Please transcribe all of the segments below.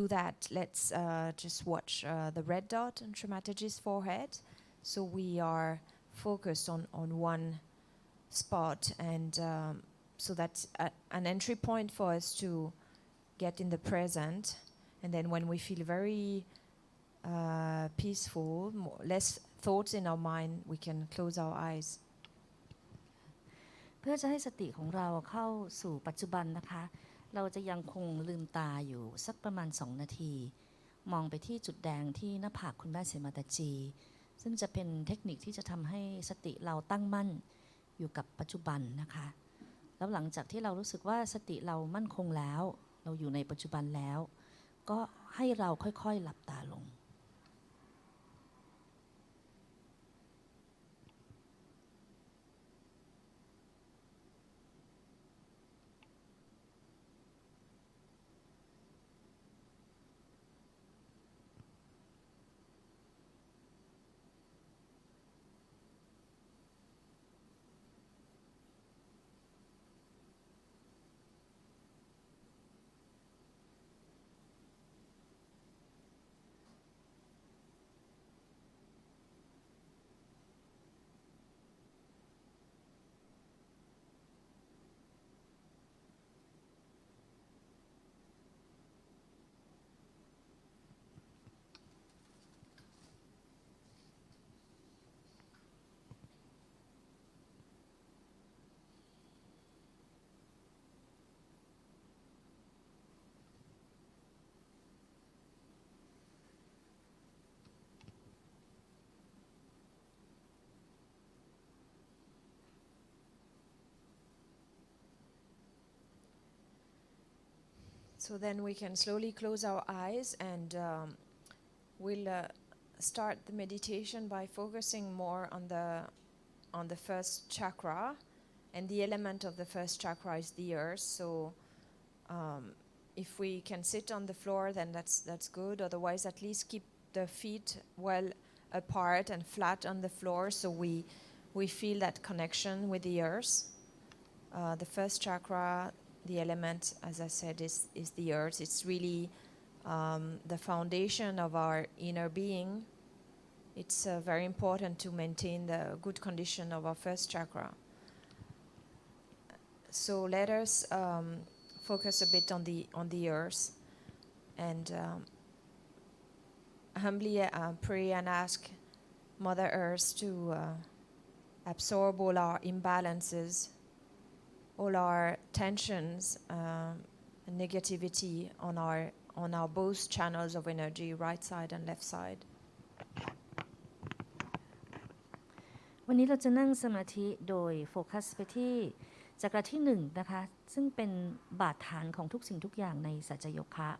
do that, let's just watch the red dot on Shromataji's forehead. So we are focused on one spot, and so that's an entry point for us to get in the present. And then when we feel very peaceful, less thoughts in our mind, we can close our eyes. เพื่อจะให้สติของเราเข้าสู่ปัจจุบันนะคะเราจะยังคงลืมตาอยู่สักประมาณ2 นาทีมองไปที่จุดแดงที่หน้าผากคุณแม่เสมาตาจีซึ่งจะเป็นเทคนิคที่จะทำให้สติเราตั้งมั่นอยู่กับปัจจุบันนะคะแล้วหลังจากที่เรารู้สึกว่าสติเรามั่นคงแล้วเราอยู่ในปัจจุบันแล้วก็ให้เราค่อยๆหลับตาลงSo then we can slowly close our eyes, and we'll start the meditation by focusing more on the first chakra, and the element of the first chakra is the earth. So if we can sit on the floor, then that's good. Otherwise, at least keep the feet well apart and flat on the floor, so we feel that connection with the earth. The first chakra, the element, as I said, is the earth. It's really the foundation of our inner being. It's very important to maintain the good condition of our first chakra. So let us focus a bit on the earth, and humbly pray and ask Mother Earth to absorb all our imbalances, all our tensions and negativity on our both channels of energy, right side and left side. วันนี้เราจะนั่งสมาธิโดยโฟกัสไปที่จักระที่1นะคะซึ่งเป็นบาดฐานของทุกสิ่งทุกอย่างในสัจจโยคะ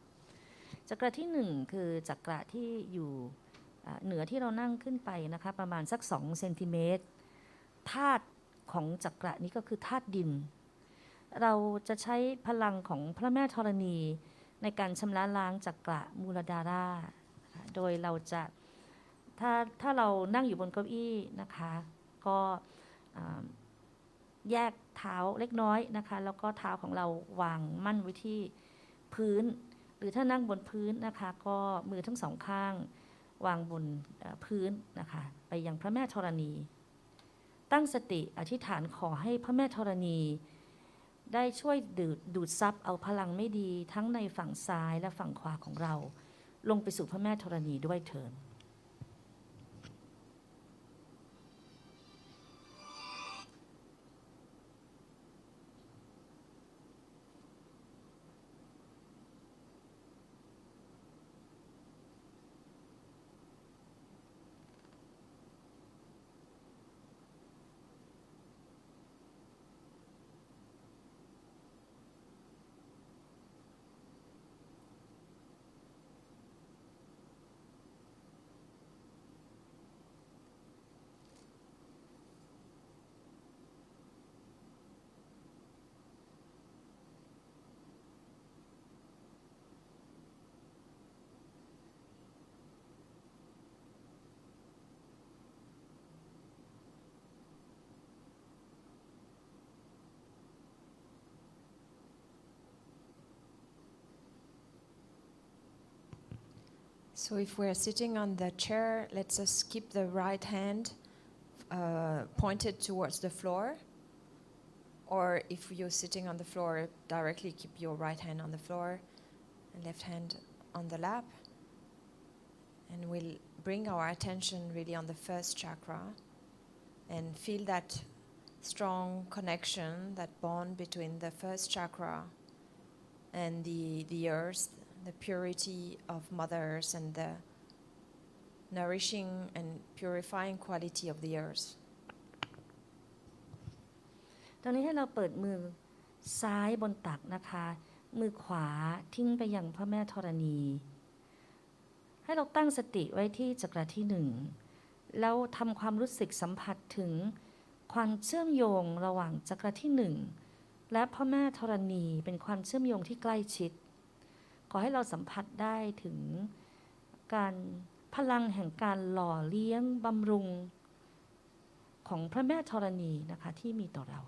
จักระที่1คือจักระที่อยู่เหนือที่เรานั่งขึ้นไปนะคะประมาณสัก2 เซนติเมตรธาตุของจักระนี้ก็คือธาตุดินเราจะใช้พลังของพระแม่ธรณีในการชำระล้างจักระมูลดาราโดยเราจะถ้าเรานั่งอยู่บนเก้าอี้นะคะก็แยกเท้าเล็กน้อยนะคะแล้วก็เท้าของเราวางมั่นไว้ที่พื้นหรือถ้านั่งบนพื้นนะคะก็มือทั้ง2 ข้างวางบนพื้นนะคะไปยังพระแม่ธรณีตั้งสติอธิษฐานขอให้พระแม่ธรณีได้ช่วยดูดซับเอาพลังไม่ดีทั้งในฝั่งซ้ายและฝั่งขวาของเราลงไปสู่พระแม่ธรณีด้วยเถิด So if we're sitting on the chair, let's just keep the right hand pointed towards the floor. Or if you're sitting on the floor, directly keep your right hand on the floor and left hand on the lap. And we'll bring our attention really on the first chakra and feel that strong connection, that bond between the first chakra and the earth, the purity of Mother Earth and the nourishing and purifying quality of the earth. ตอนนี้ให้เราเปิดมือซ้ายบนตักนะคะมือขวาทิ้งไปยังพระแม่ธรณีให้เราตั้งสติไว้ที่จักระที่1แล้วทำความรู้สึกสัมผัสถึงความเชื่อมโยงระหว่างจักระที่1และพระแม่ธรณีเป็นความเชื่อมโยงที่ใกล้ชิดขอให้เราสัมผัสได้ถึงการพลังแห่งการหล่อเลี้ยงบำรุงของพระแม่ธรณีนะคะที่มีต่อเรา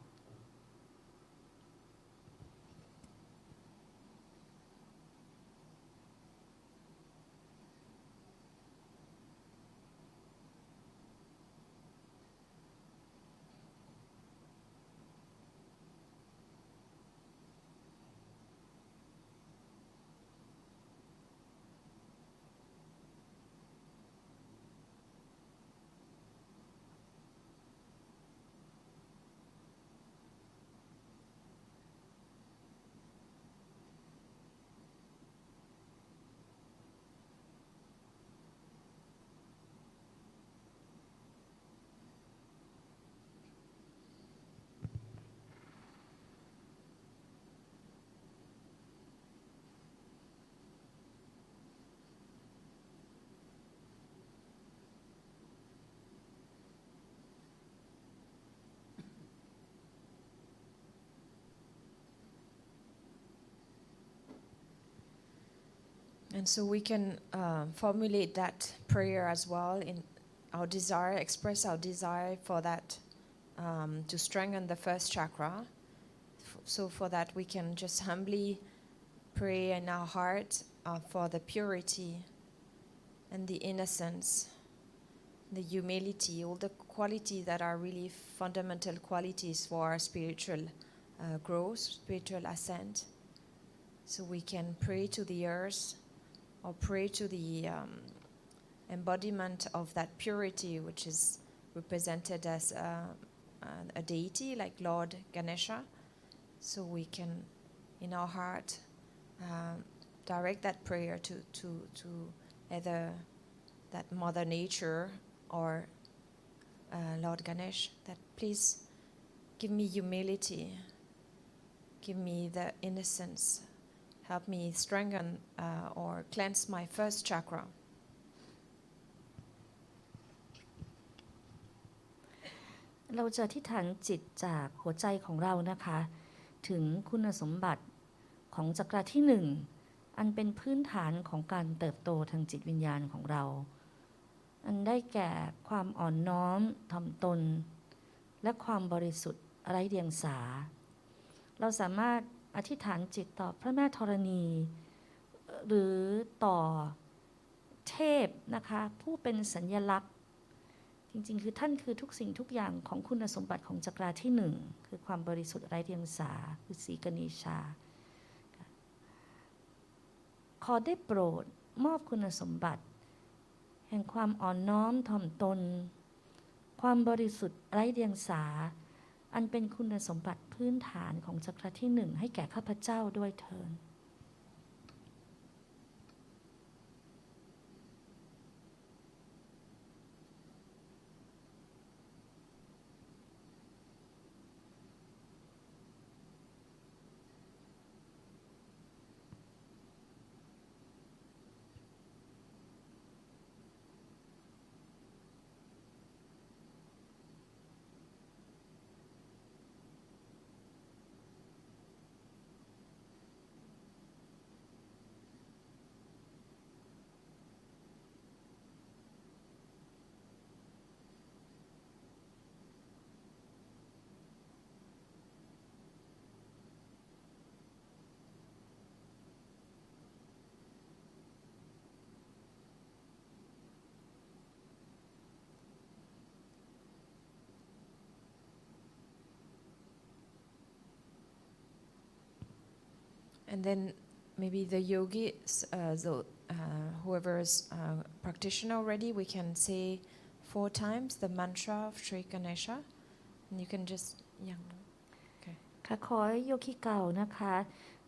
And so we can formulate that prayer as well in our desire, express our desire for that, to strengthen the first chakra. So for that we can just humbly pray in our heart for the purity and the innocence, the humility, all the qualities that are really fundamental qualities for our spiritual growth, spiritual ascent. So we can pray to the earth, or pray to the embodiment of that purity, which is represented as a deity like Lord Ganesha. So we can, in our heart, direct that prayer to either that Mother Nature or Lord Ganesh, that please give me humility, give me the innocence, help me strengthen or cleanse my first chakra. เราจะอธิษฐานจิตจากหัวใจของเรานะคะถึงคุณสมบัติของจักระที่1อันเป็นพื้นฐานของการเติบโตทางจิตวิญญาณของเราอันได้แก่ความอ่อนน้อมถ่อมตนและความบริสุทธิ์ไร้เดียงสาเราสามารถอธิษฐานจิตต่อพระแม่ธรณีหรือต่อเทพนะคะผู้เป็นสัญลักษณ์จริงๆคือท่านคือทุกสิ่งทุกอย่างของคุณสมบัติของจักราที่1คือความบริสุทธิ์ไร้เดียงสาคือศรีกเนชาขอได้โปรดมอบคุณสมบัติแห่งความอ่อนน้อมถ่อมตนความบริสุทธิ์ไร้เดียงสาอันเป็นคุณสมบัติพื้นฐานของจักระที่1ให้แก่ข้าพเจ้าด้วยเถิด And then maybe the yogis, whoever's practitioner already, we can say 4 times the mantra of Sri Ganesha. And you can just, yeah. ค่ะขอให้โยคีเก่านะคะ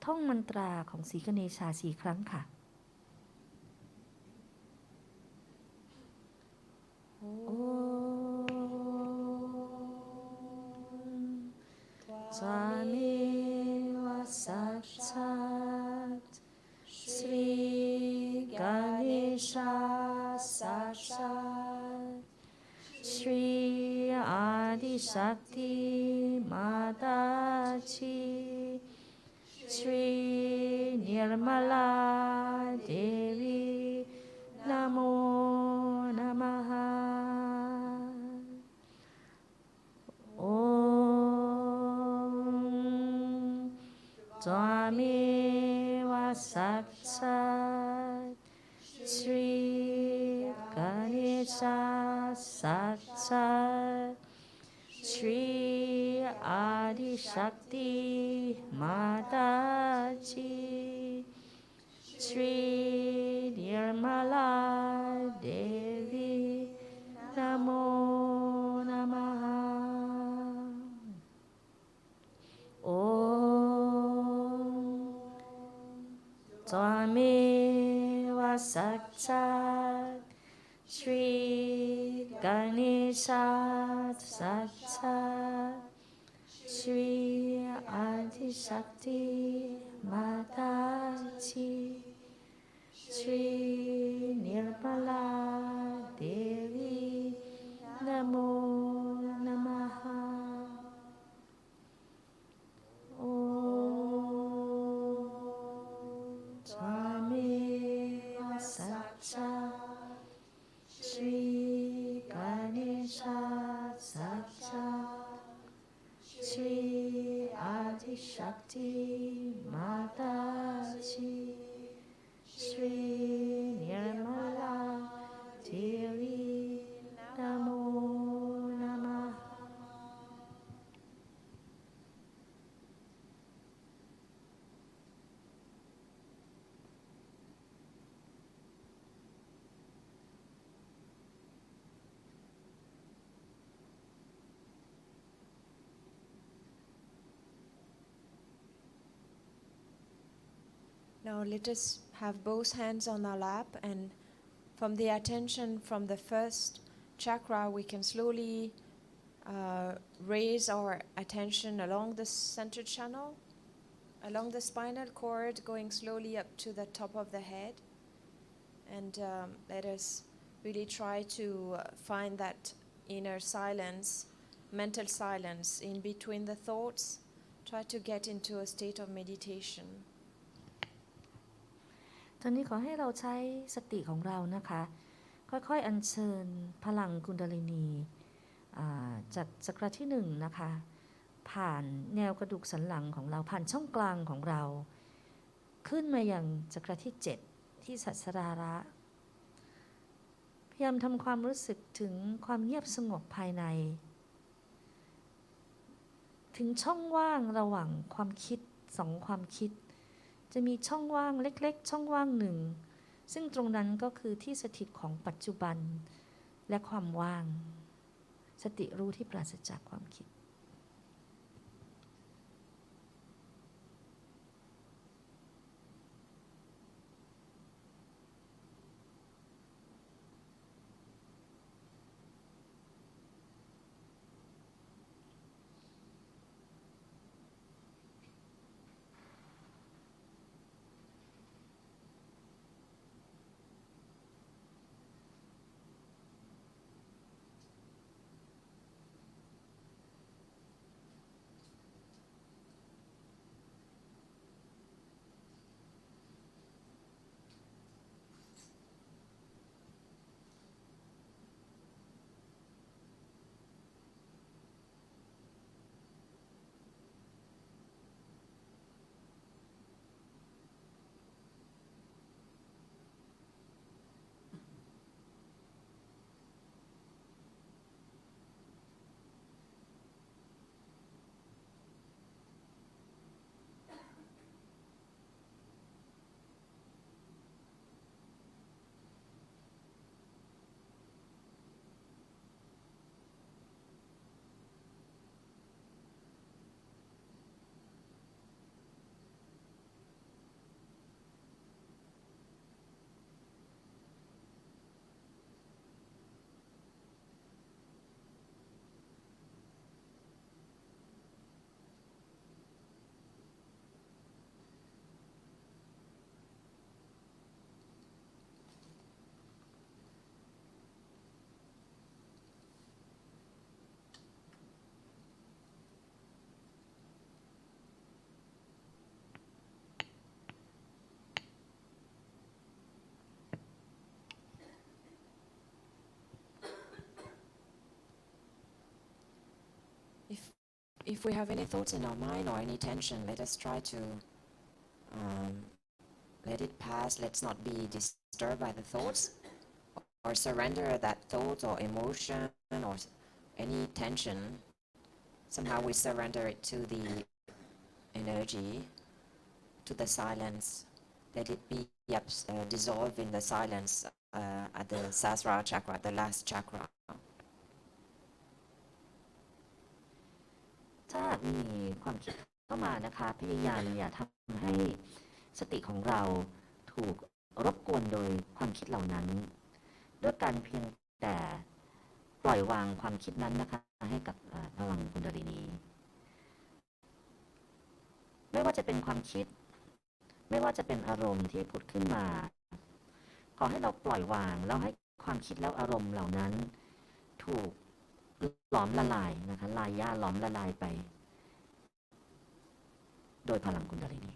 ท่องมันตราของศรีกเนชา4 ครั้งค่ะ Swami Sakshat Sri Ganesha Sakshat Sri Adi Shakti Mataji Sri Nirmala Devi Namo Namaha Om Swami Sakshat Sri Ganesha Sakshat Sri Adi Shakti Mataji Sri Nirmala Devi Namo Namaha Om Swami Sakshat Sri Ganesha Sakshat Sri Adi Shakti Mataji Sri Nirmala Devi Namo Namaha Om Swami Sakshat Sri Ganesha Sakshat Sri Adi Shakti Mataji Sri Nirmala Devi Namo Namaha Now let us have both hands on our lap, and from the attention from the first chakra, we can slowly raise our attention along the center channel, along the spinal cord, going slowly up to the top of the head. And let us really try to find that inner silence, mental silence in between the thoughts. Try to get into a state of meditation. ตอนนี้ขอให้เราใช้สติของเรานะคะค่อยๆอัญเชิญพลังกุนดาลินีจากจักระที่1นะคะผ่านแนวกระดูกสันหลังของเราผ่านช่องกลางของเราขึ้นมาอย่างจักระที่7ที่สัสราระพยายามทำความรู้สึกถึงความเงียบสงบภายในถึงช่องว่างระหว่างความคิด2ความคิดจะมีช่องว่างเล็กๆช่องว่างหนึ่งซึ่งตรงนั้นก็คือที่สถิตของปัจจุบันและความว่างสติรู้ที่ปราศจากความคิด And if we have any thoughts in our mind or any tension, let us try to let it pass. Let's not be disturbed by the thoughts or surrender that thought or emotion or any tension. Somehow we surrender it to the energy, to the silence. Let it be dissolved in the silence at the Sahasrara chakra, the last chakra. ถ้ามีความคิดเข้ามานะคะพยายามอย่าทำให้สติของเราถูกรบกวนโดยความคิดเหล่านั้นด้วยการเพียงแต่ปล่อยวางความคิดนั้นนะคะให้กับพลังกุณดาลินีไม่ว่าจะเป็นความคิดไม่ว่าจะเป็นอารมณ์ที่ผุดขึ้นมาขอให้เราปล่อยวางแล้วให้ความคิดแล้วอารมณ์เหล่านั้นถูกหลอมละลายนะคะลายย่าหลอมละลายไปโดยพลังกุณดาลินี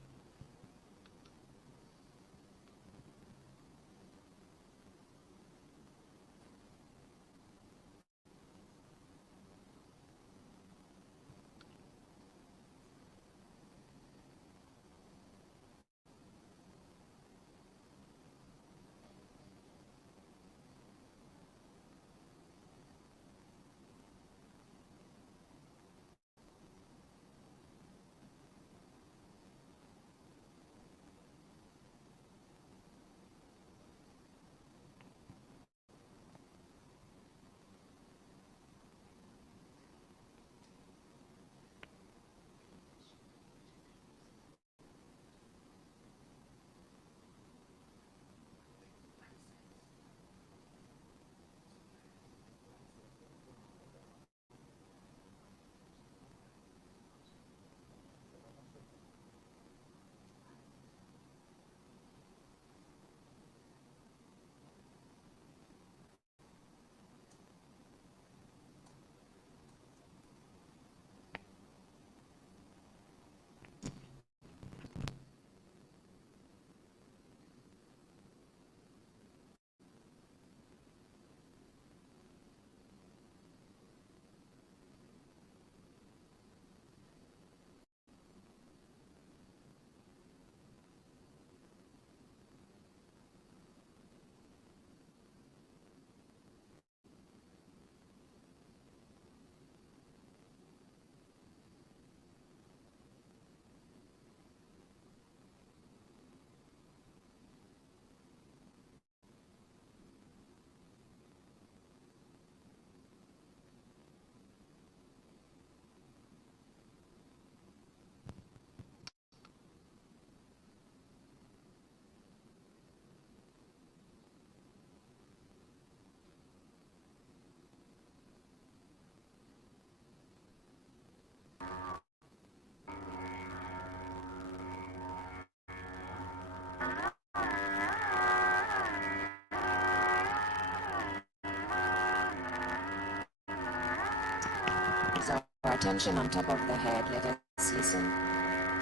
So our attention on top of the head, let us listen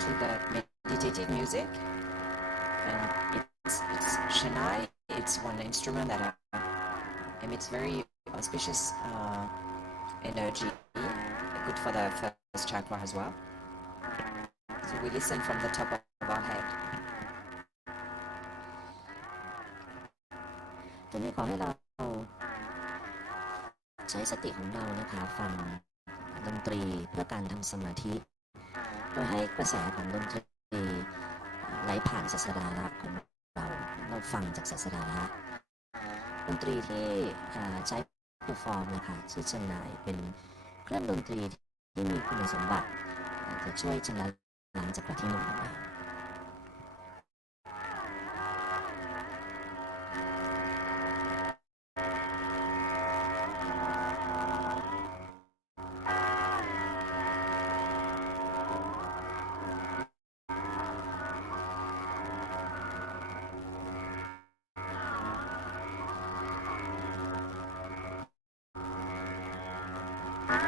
to the meditative music. And it's Shanai, it's one instrument that emits very auspicious energy, good for the first chakra as well. So we listen from the top of our head. ตอนนี้ขอให้เราใช้สติของเรานะคะฟังดนตรีเพื่อการทำสมาธิโดยให้กระแสของดนตรีไหลผ่านศาสดาระของเราฟังจากศาสดาระดนตรีที่ใช้เพอร์ฟอร์มนะคะชื่อเชนายเป็นเครื่องดนตรีที่มีคุณสมบัติจะช่วยชำระล้างจักรที่หนึ่งของเรา So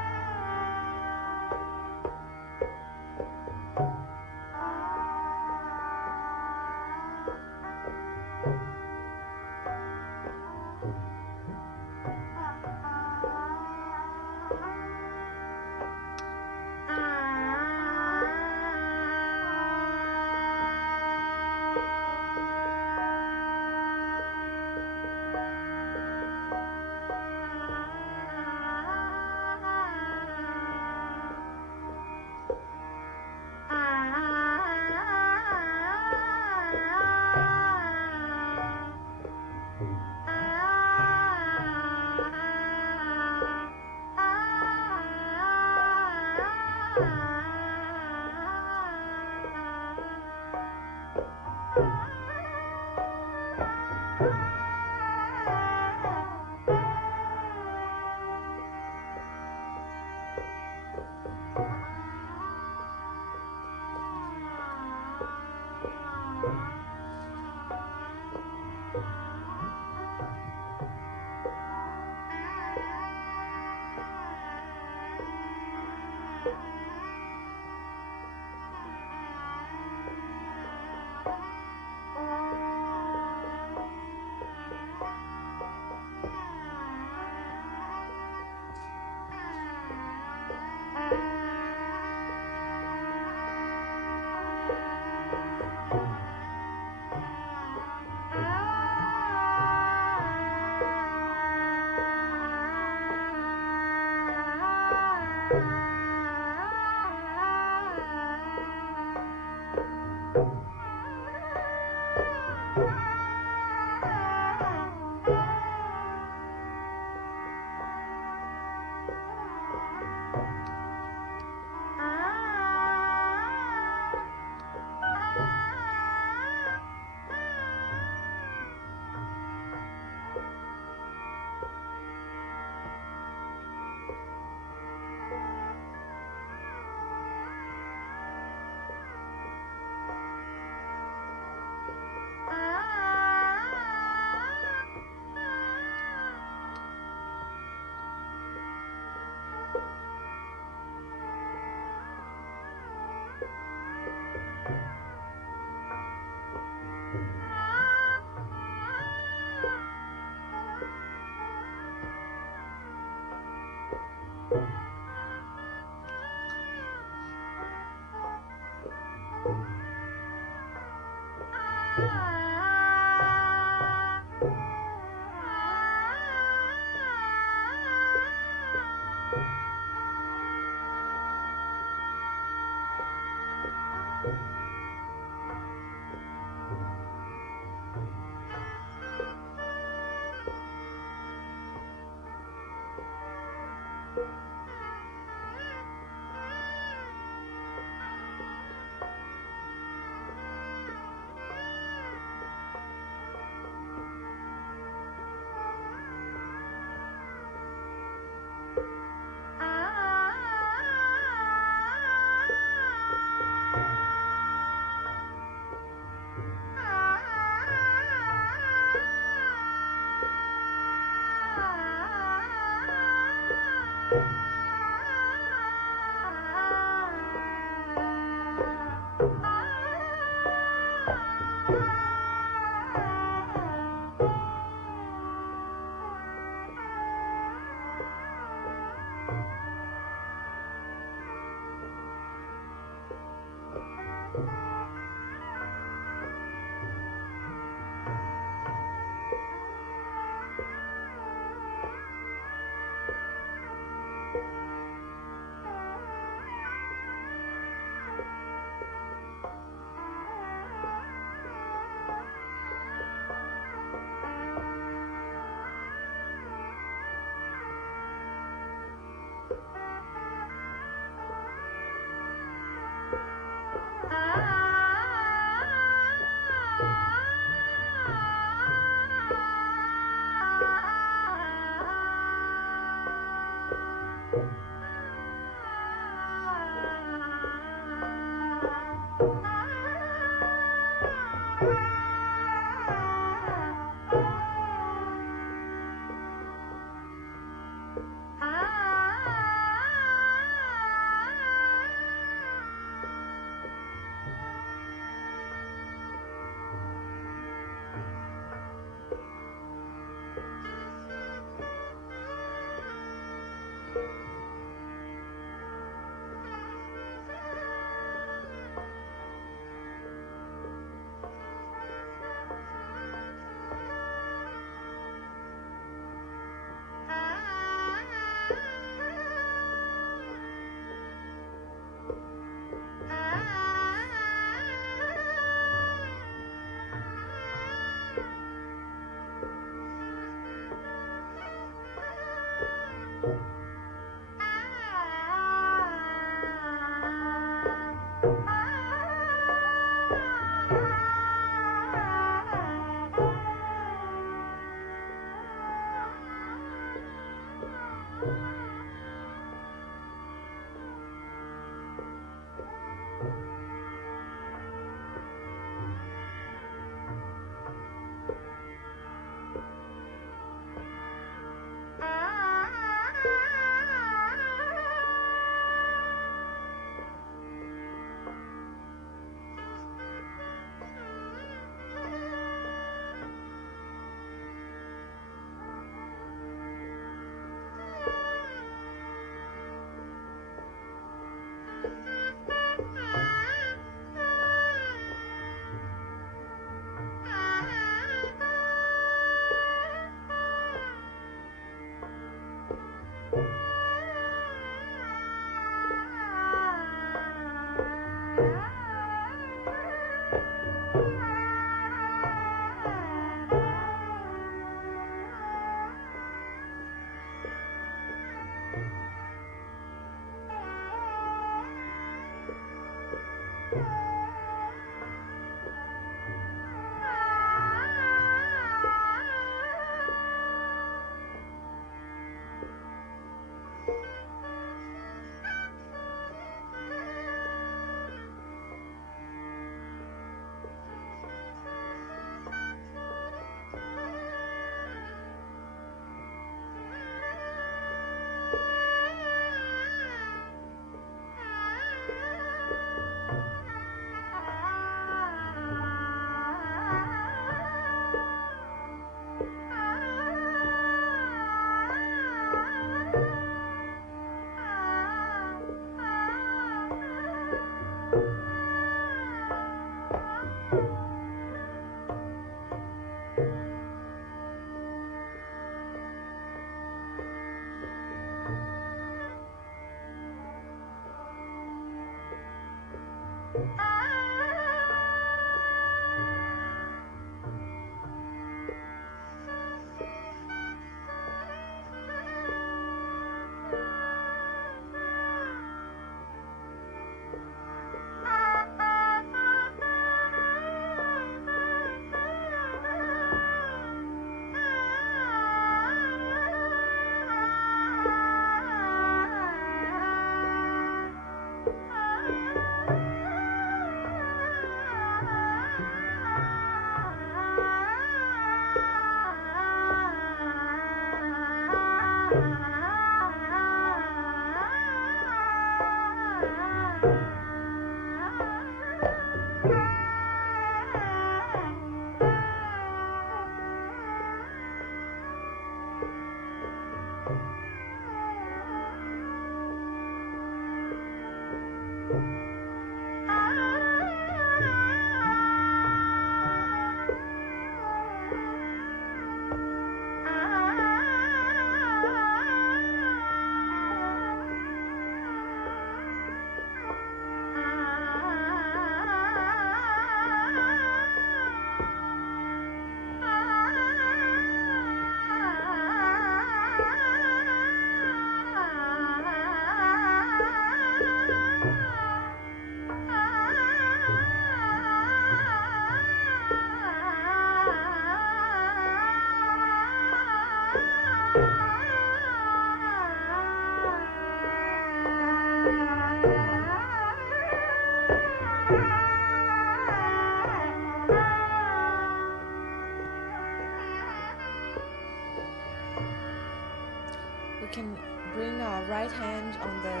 on the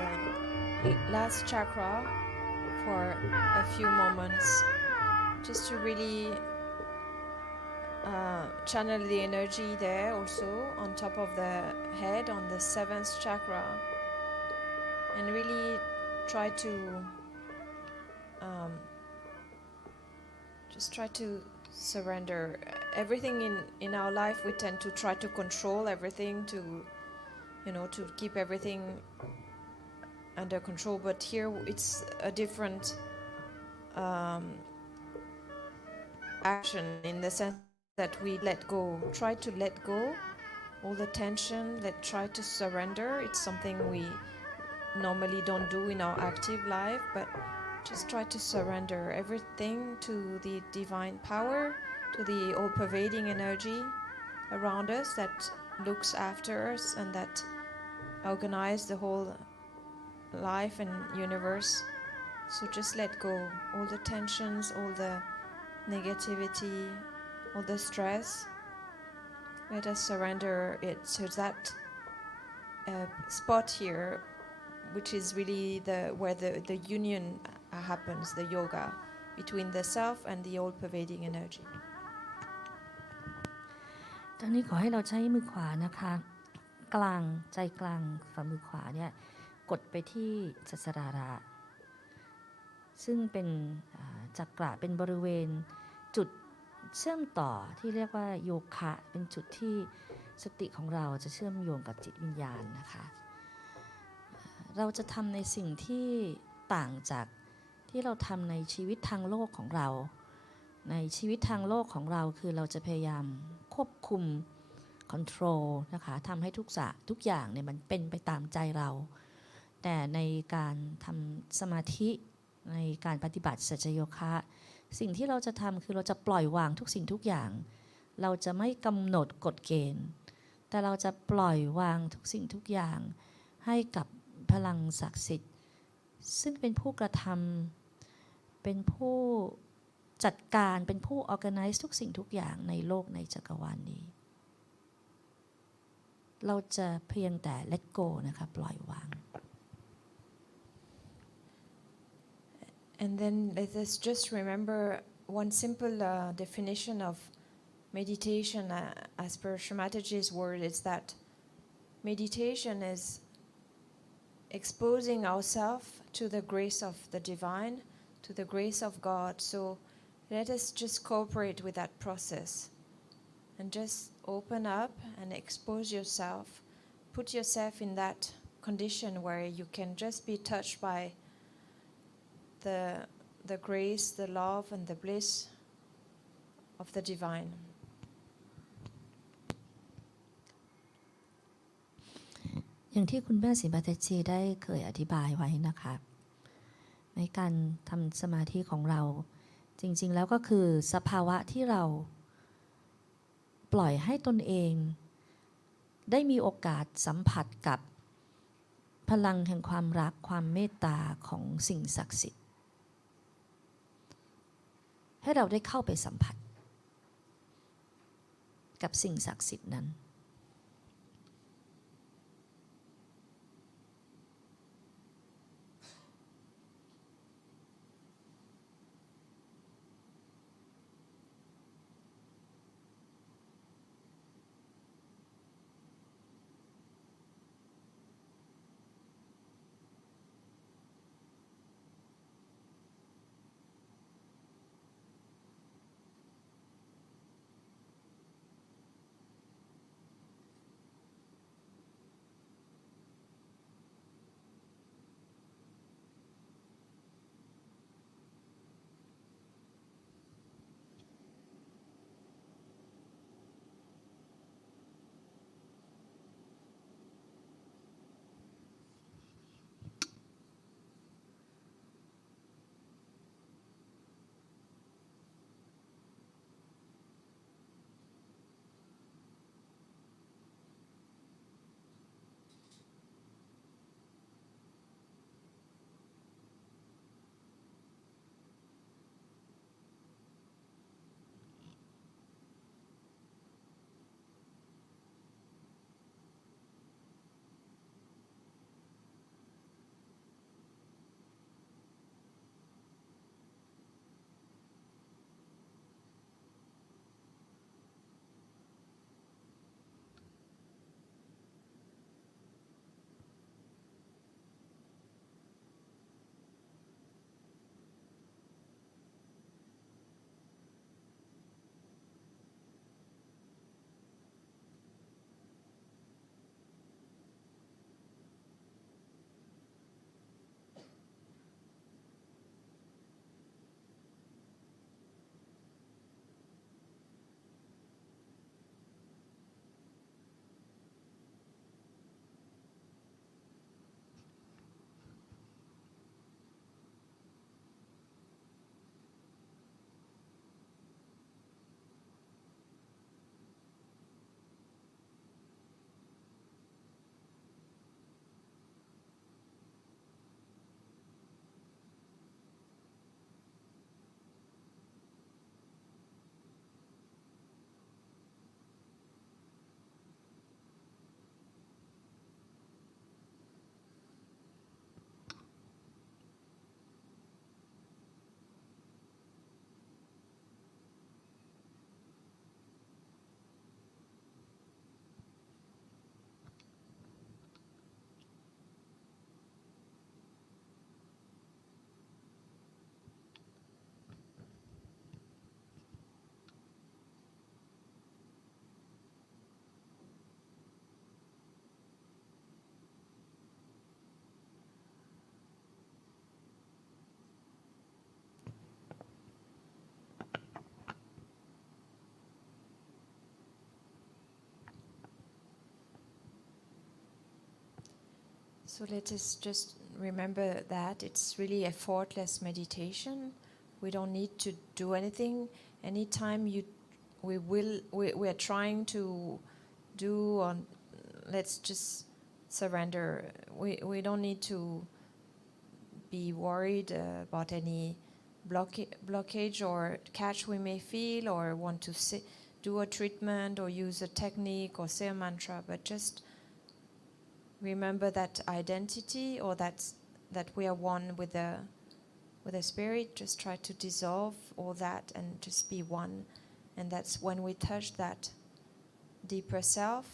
last chakra for a few moments, just to really channel the energy there also on top of the head on the 7th chakra, and really try to just try to surrender everything in our life. We tend to try to control everything, to to keep everything under control, but here it's a different action, in the sense that we let go, try to let go all the tension, try to surrender. It's something we normally don't do in our active life, but just try to surrender everything to the divine power, to the all-pervading energy around us that looks after us and that organizes the whole life and universe. So just let go all the tensions, all the negativity, all the stress. Let us surrender it. So that spot here, which is really where the union happens, the yoga between the self and the all-pervading energy. ตอนนี้ขอให้เราใช้มือขวานะคะกลางใจกลางฝ่ามือขวาเนี่ยกดไปที่สัสราระซึ่งเป็นจักระเป็นบริเวณจุดเชื่อมต่อที่เรียกว่าโยคะเป็นจุดที่สติของเราจะเชื่อมโยงกับจิตวิญญาณนะคะเราจะทำในสิ่งที่ต่างจากที่เราทำในชีวิตทางโลกของเราในชีวิตทางโลกของเราคือเราจะพยายามควบคุม control นะคะทำให้ทุกอย่างเนี่ยมันเป็นไปตามใจเราแต่ในการทำสมาธิในการปฏิบัติสัจจโยคะสิ่งที่เราจะทำคือเราจะปล่อยวางทุกสิ่งทุกอย่างเราจะไม่กำหนดกฎเกณฑ์แต่เราจะปล่อยวางทุกสิ่งทุกอย่างให้กับพลังศักดิ์สิทธิ์ซึ่งเป็นผู้กระทำเป็นผู้จัดการเป็นผู้ organize ทุกสิ่งทุกอย่างในโลกในจักรวาลนี้เราจะเพียงแต่ let go นะคะปล่อยวาง And then let us just remember one simple definition of meditation as per Shamataji's word is that meditation is exposing ourselves to the grace of the divine, to the grace of God. So let us just cooperate with that process and just open up and expose yourself. Put yourself in that condition where you can just be touched by the grace, the love, and the bliss of the divine. อย่างที่คุณแม่ศรีบัตจีได้เคยอธิบายไว้นะคะในการทำสมาธิของเราจริงๆแล้วก็คือสภาวะที่เราปล่อยให้ตนเองได้มีโอกาสสัมผัสกับพลังแห่งความรักความเมตตาของสิ่งศักดิ์สิทธิ์ให้เราได้เข้าไปสัมผัสกับสิ่งศักดิ์สิทธิ์นั้น So let us just remember that it's really effortless meditation. We don't need to do anything. Anytime we're trying to do on, let's just surrender. We don't need to be worried about any blockage or catch we may feel, or want to do a treatment or use a technique or say a mantra, but just remember that identity, or that we are one with the spirit. Just try to dissolve all that and just be one. And that's when we touch that deeper self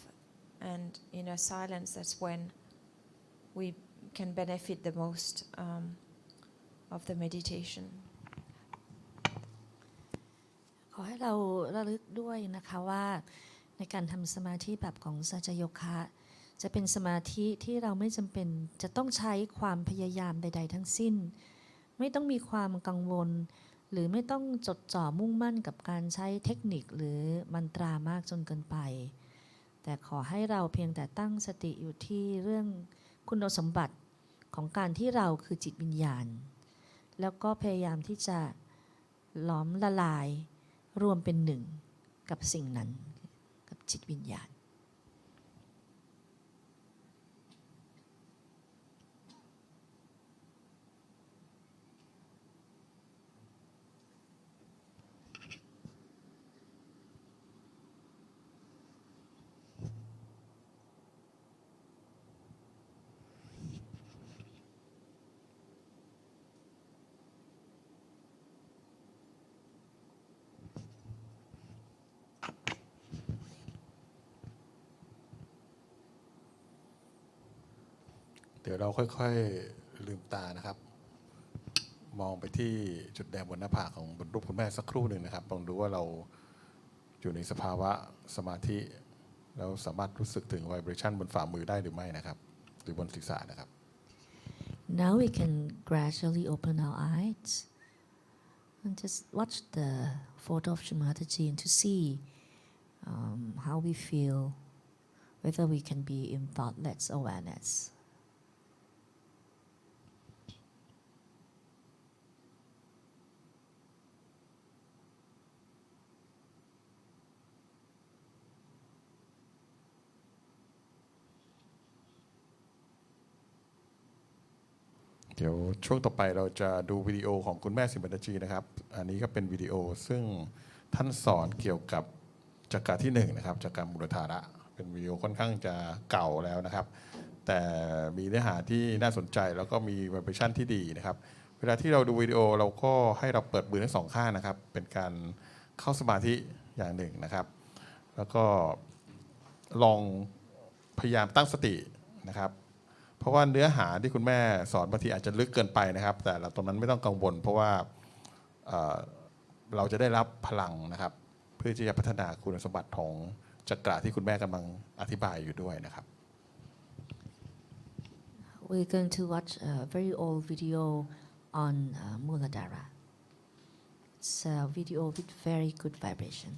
and inner silence, that's when we can benefit the most of the meditation. ขอให้เราระลึกด้วยนะคะว่าในการทำสมาธิแบบของสัจโยคะจะเป็นสมาธิที่เราไม่จำเป็นจะต้องใช้ความพยายามใดๆทั้งสิ้นไม่ต้องมีความกังวลหรือไม่ต้องจดจ่อมุ่งมั่นกับการใช้เทคนิคหรือมันตรามากจนเกินไปแต่ขอให้เราเพียงแต่ตั้งสติอยู่ที่เรื่องคุณสมบัติของการที่เราคือจิตวิญญาณแล้วก็พยายามที่จะหลอมละลายรวมเป็นหนึ่งกับสิ่งนั้นกับจิตวิญญาณเดี๋ยวเราค่อยๆลืมตานะครับมองไปที่จุดแดงบนหน้าผากของบนรูปคุณแม่สักครู่หนึ่งนะครับลองดูว่าเราอยู่ในสภาวะสมาธิแล้วสามารถรู้สึกถึง vibration บนฝ่ามือได้หรือไม่นะครับหรือบนศีรษะนะครับ Now we can gradually open our eyes and just watch the photo of Mataji and to see how we feel, whether we can be in thoughtless awareness.เดี๋ยวช่วงต่อไปเราจะดูวิดีโอของคุณแม่สิมบัตจีนะครับอันนี้ก็เป็นวิดีโอซึ่งท่านสอนเกี่ยวกับจักระที่1นะครับจักระมูลธาระเป็นวิดีโอค่อนข้างจะเก่าแล้วนะครับแต่มีเนื้อหาที่น่าสนใจแล้วก็มีไวเบรชั่นที่ดีนะครับเวลาที่เราดูวิดีโอเราก็ให้เราเปิดมือทั้งสองข้างนะครับเป็นการเข้าสมาธิอย่างหนึ่งนะครับแล้วก็ลองพยายามตั้งสตินะครับเพราะว่าเนื้อหาที่คุณแม่สอนบางทีอาจจะลึกเกินไปนะครับแต่ตรงนั้นไม่ต้องกังวลเพราะว่าเราจะได้รับพลังนะครับเพื่อที่จะพัฒนาคุณสมบัติของจักระที่คุณแม่กำลังอธิบายอยู่ด้วยนะครับ We're going to watch a very old video on Muladhara. It's a video with very good vibration.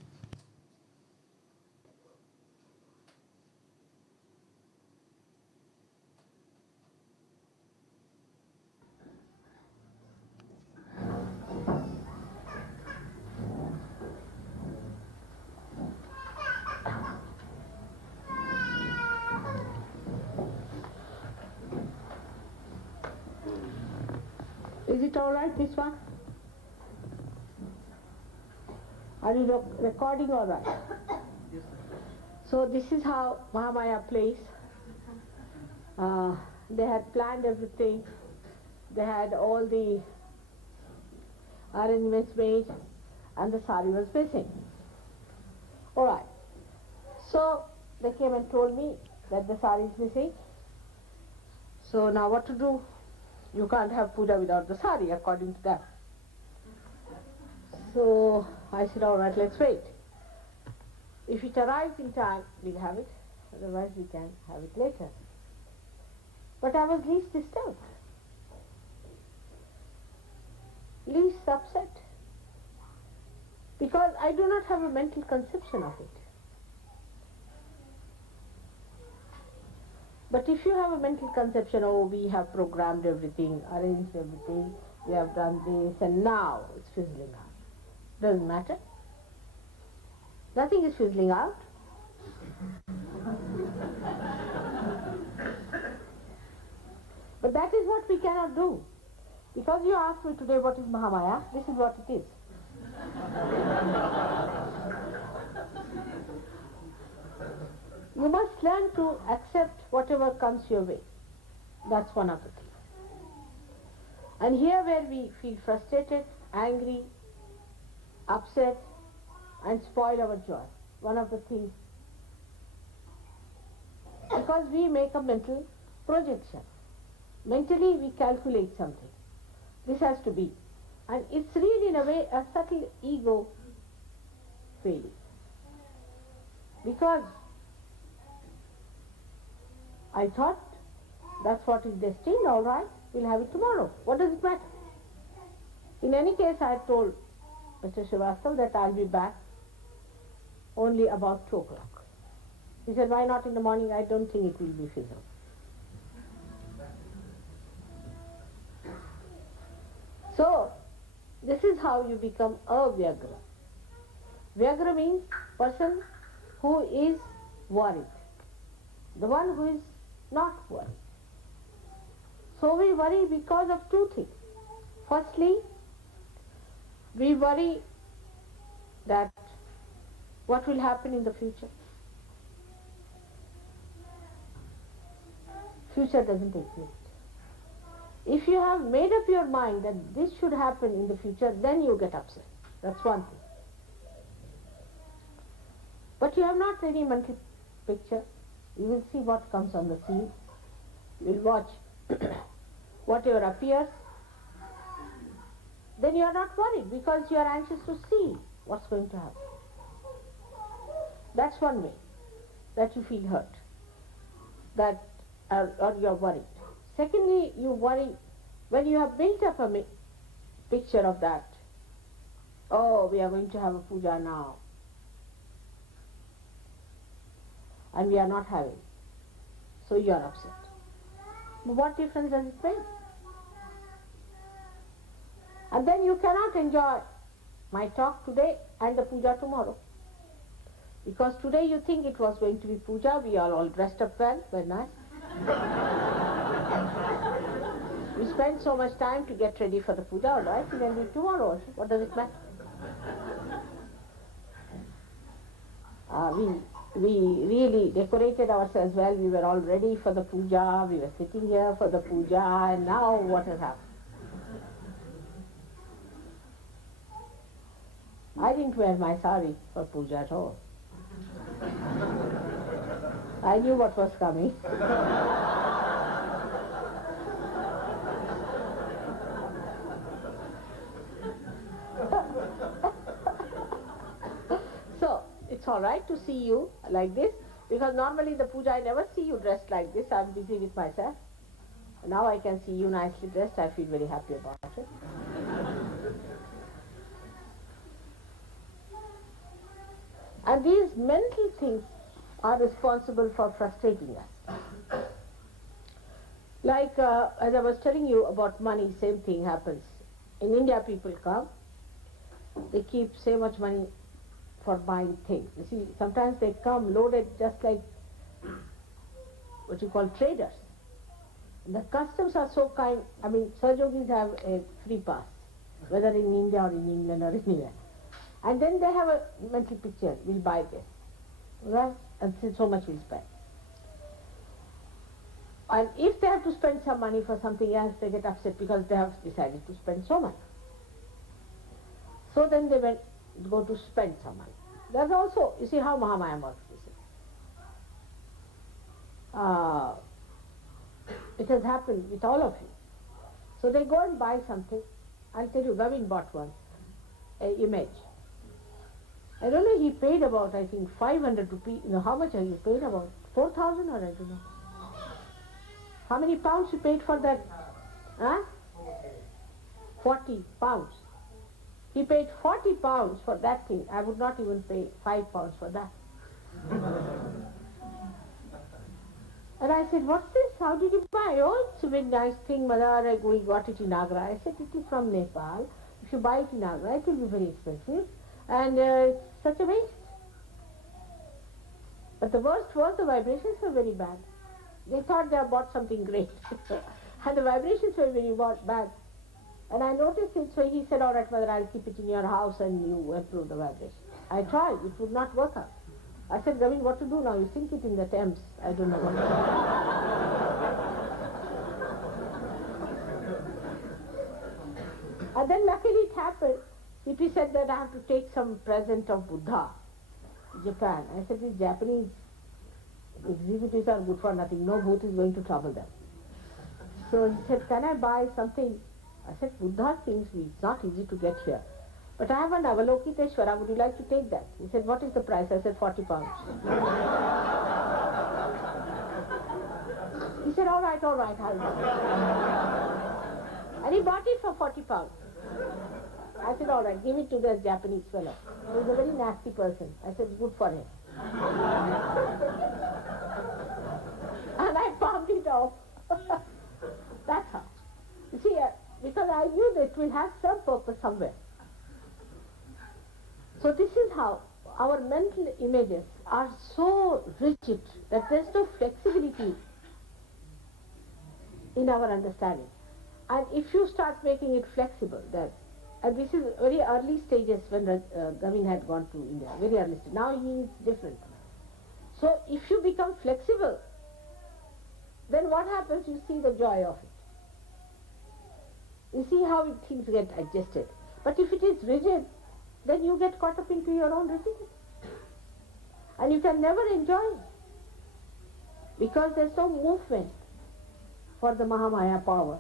Is it all right, this one? Are you recording all right? Yes, sir. So this is how Mahamaya plays. They had planned everything. They had all the arrangements made and the sari was missing. All right. So they came and told me that the sari is missing. So now what to do? You can't have puja without the sari, according to them. So I said, all right, let's wait. If it arrives in time, we'll have it. Otherwise, we can have it later. But I was least disturbed, least upset, because I do not have a mental conception of it. But if you have a mental conception, oh, we have programmed everything, arranged everything, we have done this, and now it's fizzling out. Doesn't matter. Nothing is fizzling out. But that is what we cannot do. Because you asked me today what is Mahamaya, this is what it is. You must learn to accept whatever comes your way. That's one of the things. And here where we feel frustrated, angry, upset, and spoil our joy, one of the things, because we make a mental projection. Mentally we calculate something. This has to be. And it's really in a way a subtle ego failing. Because I thought that's what is destined, all right, we'll have it tomorrow. What does it matter? In any case, I told Mr. Srivastava that I'll be back only about 2 o'clock. He said, why not in the morning? I don't think it will be feasible. So, this is how you become a Vyagra. Vyagra means person who is worried. The one who is not worried. So we worry because of 2 things. Firstly, we worry that what will happen in the future. Future doesn't exist. If you have made up your mind that this should happen in the future, then you get upset. That's one thing. But you have not any mental picture. You will see what comes on the scene. You will watch whatever appears. Then you are not worried because you are anxious to see what's going to happen. That's one way that you feel hurt, that or you are worried. Secondly, you worry when you have built up a picture of that. Oh, we are going to have a puja now. And we are not having. So you are upset. But what difference does it make? And then you cannot enjoy my talk today and the puja tomorrow. Because today you think it was going to be puja, we are all dressed up well, very nice. We spend so much time to get ready for the puja, all right, we can do it tomorrow also. What does it matter? We really decorated ourselves well. We were all ready for the puja. We were sitting here for the puja, and now what has happened? I didn't wear my sari for puja at all. I knew what was coming. So, it's all right to see you like this, because normally the puja I never see you dressed like this. I'm busy with myself. Now I can see you nicely dressed. I feel very happy about it. And these mental things are responsible for frustrating us. Like as I was telling you about money, same thing happens. In India people come, they keep so much money for buying things. You see, sometimes they come loaded just like what you call traders. The customs are so kind. I mean, Sahajogis have a free pass, whether in India or in England or anywhere. And then they have a mental picture, we'll buy this, right? And so much we'll spend. And if they have to spend some money for something else, they get upset because they have decided to spend so much. So then they go to spend some money. There's also, you see how Mahamaya works, you see. It has happened with all of you. So they go and buy something. I'll tell you, Gavin bought one, an image. I don't know, he paid about, I think, 500 rupees. You know, how much have you paid? About 4,000 or I don't know. How many pounds you paid for that? Huh? 40 pounds. He paid 40 pounds for that thing. I would not even pay 5 pounds for that. And I said, what's this? How did you buy? Oh, it's a very nice thing, mother. We got it in Agra. I said, it is from Nepal. If you buy it in Agra, it will be very expensive. And it's such a waste. But the worst was the vibrations were very bad. They thought they had bought something great. And the vibrations were very bad. And I noticed it, so he said, all right, mother, I'll keep it in your house and you improve the vibration. I tried. It would not work out. I said, Gavin, what to do now? You sink it in the Thames. I don't know what to do. And then luckily it happened. CP said that I have to take some present of Buddha, Japan. I said, these Japanese exhibitors are good for nothing. No booth is going to trouble them. So he said, can I buy something? I said, Buddha things, it's not easy to get here. But I have an Avalokiteshvara, would you like to take that? He said, what is the price? I said, 40 pounds. He said, all right, I'll buy. And he bought it for 40 pounds. I said, all right, give it to this Japanese fellow. He was a very nasty person. I said, good for him. And I palmed it off. That's how. You see, because I knew that it will have some purpose somewhere. So this is how our mental images are so rigid that there's no flexibility in our understanding. And if you start making it flexible, that, and this is very early stages when Gavin had gone to India, very early stage. Now he is different. So if you become flexible, then what happens? You see the joy of it. You see how things get adjusted. But if it is rigid, then you get caught up into your own rigidity. And you can never enjoy it. Because there's no movement for the Mahamaya power.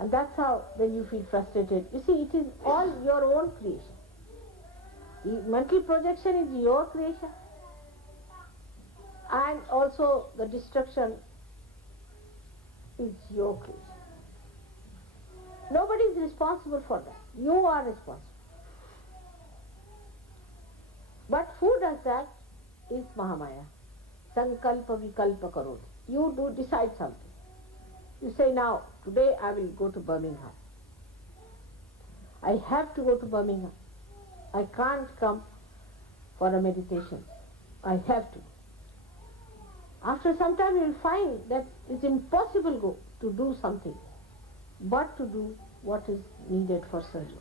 And that's how then you feel frustrated. You see, it is all your own creation. The mental projection is your creation. And also the destruction is your creation. Nobody is responsible for that. You are responsible. But who does that is Mahamaya. Sankalpa vikalpa karoti. You do decide something. You say, now, today I will go to Birmingham. I have to go to Birmingham. I can't come for a meditation. I have to. After some time you will find that it's impossible to do something but to do what is needed for surgery.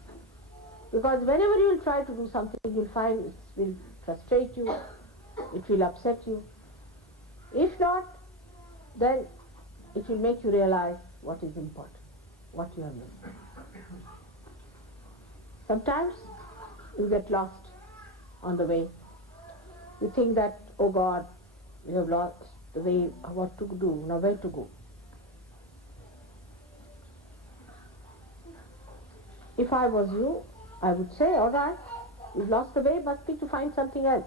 Because whenever you will try to do something, you will find it will frustrate you, it will upset you. If not, then it will make you realize what is important, what you have missed. Sometimes you get lost on the way. You think that, oh God, we have lost the way, what to do, now where to go. If I was you, I would say, all right, you've lost the way, must be to find something else.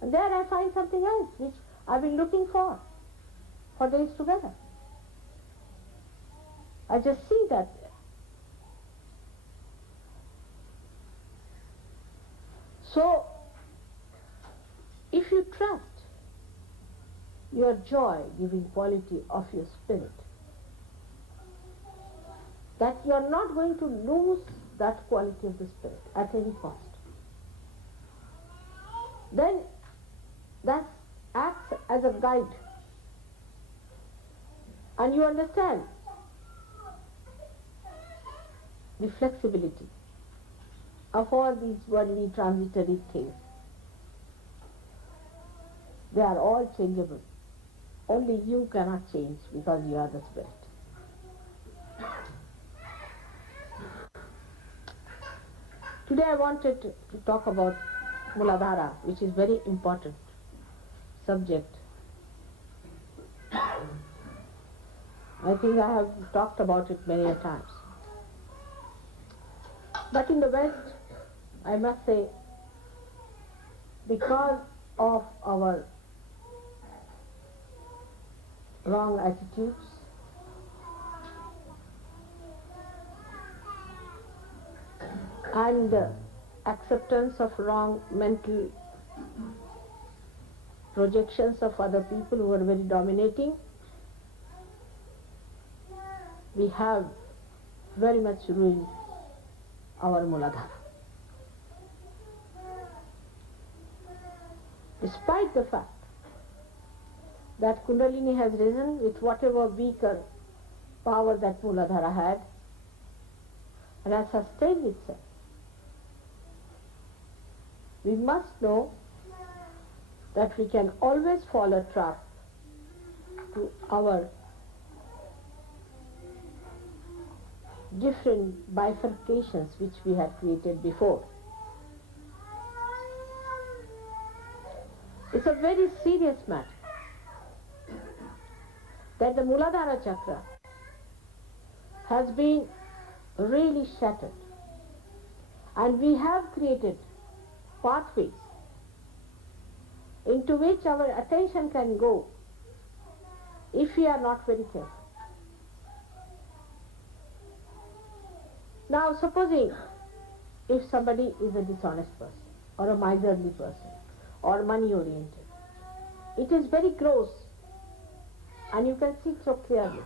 And there I find something else, which I've been looking for days together. I just see that. So, if you trust your joy-giving quality of your spirit, that you are not going to lose that quality of the spirit at any cost, then that acts as a guide. And you understand the flexibility of all these worldly transitory things. They are all changeable. Only you cannot change because you are the spirit. Today I wanted to talk about Muladhara, which is very important subject. I think I have talked about it many a times. But in the West, I must say, because of our wrong attitudes, and acceptance of wrong mental projections of other people who are very dominating, we have very much ruined our Muladhara. Despite the fact that Kundalini has risen with whatever weaker power that Muladhara had and has sustained itself, we must know that we can always fall a trap to our different bifurcations which we had created before. It's a very serious matter that the Muladhara chakra has been really shattered, and we have created pathways into which our attention can go if we are not very careful. Now supposing if somebody is a dishonest person or a miserly person or money oriented, it is very gross and you can see so clearly.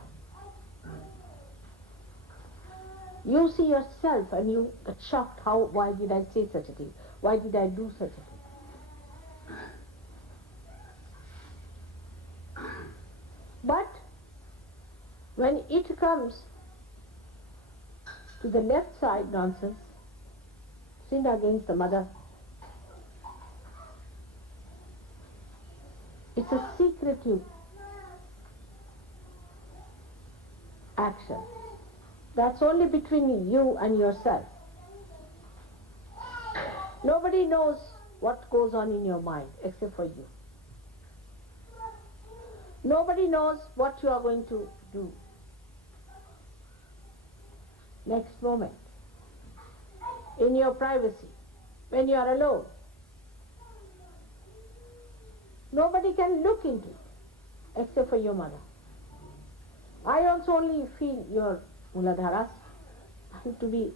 You see yourself and you get shocked, why did I say such a thing? Why did I do such a thing? But when it comes to the left side nonsense, sin against the mother, it's a secretive action. That's only between you and yourself. Nobody knows what goes on in your mind except for you. Nobody knows what you are going to do next moment, in your privacy, when you are alone. Nobody can look into it except for your mother. I also only feel your Muladharas. To be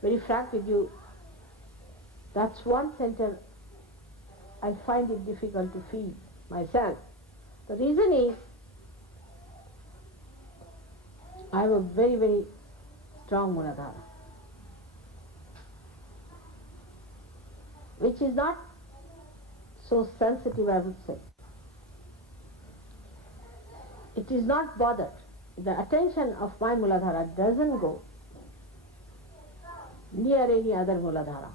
very frank with you, that's one center I find it difficult to feel myself. The reason is, I have a very, very strong Muladhara, which is not so sensitive, I would say. It is not bothered. The attention of my Muladhara doesn't go near any other Muladhara.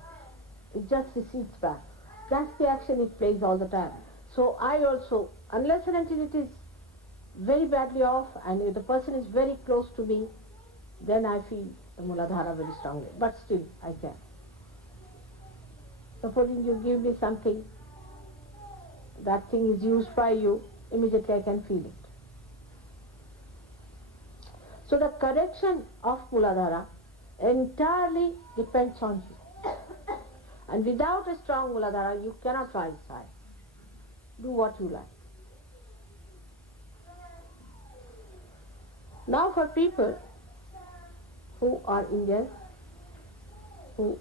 It just recedes back. That's the action it plays all the time. So I also, unless and until it is very badly off and if the person is very close to me, then I feel the Muladhara very strongly. But still, I can. Supposing you give me something, that thing is used by you, immediately I can feel it. So the correction of Muladhara entirely depends on you. And without a strong Muladhara, you cannot rise high. Do what you like. Now for people who are Indians, who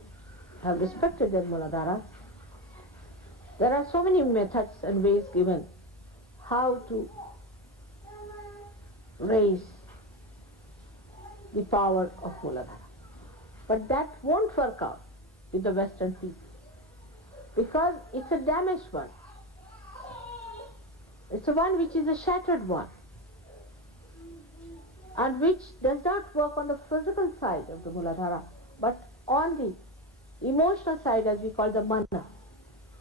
have respected their Muladharas, there are so many methods and ways given how to raise the power of Muladhara. But that won't work out with the Western people, because it's a damaged one. It's a one which is a shattered one, and which does not work on the physical side of the Muladhara, but on the emotional side, as we call the mana,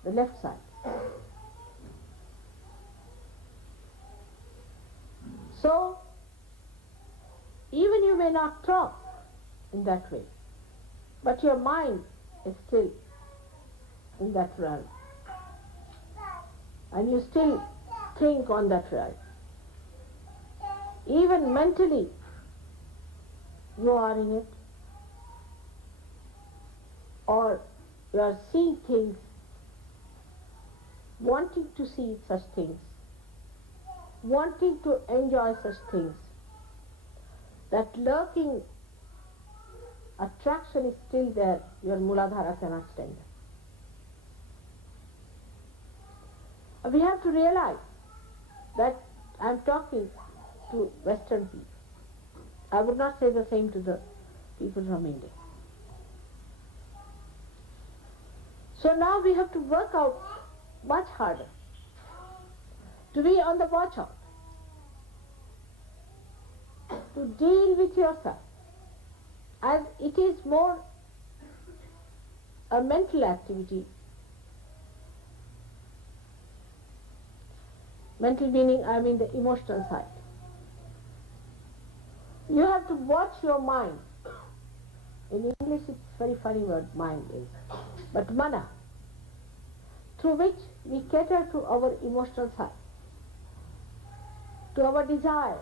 the left side. So, even you may not talk in that way, but your mind is still in that realm, and you still think on that realm. Even mentally, you are in it, or you are seeing things, wanting to see such things, wanting to enjoy such things. That lurking attraction is still there, your Muladhara cannot stand it. We have to realize that I'm talking to Western people. I would not say the same to the people from India. So now we have to work out much harder to be on the watch out, to deal with yourself, as it is more a mental activity. Mental meaning, I mean the emotional side. You have to watch your mind. In English it's a very funny word, mind is. But mana, through which we cater to our emotional side, to our desires.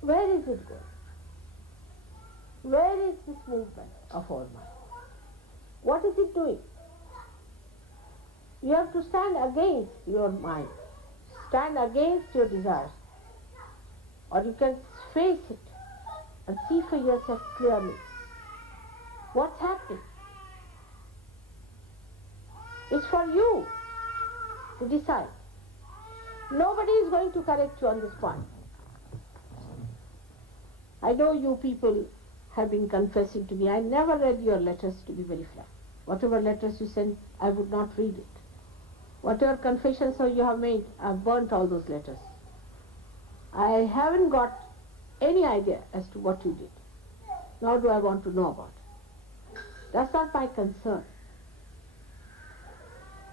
Where is it going? Where is this movement of our mind? What is it doing? You have to stand against your mind, stand against your desires, or you can face it and see for yourself clearly what's happening. It's for you to decide. Nobody is going to correct you on this point. I know you people have been confessing to me. I never read your letters, to be very frank. Whatever letters you send, I would not read it. Whatever confessions you have made, I've burnt all those letters. I haven't got any idea as to what you did, nor do I want to know about it. That's not my concern.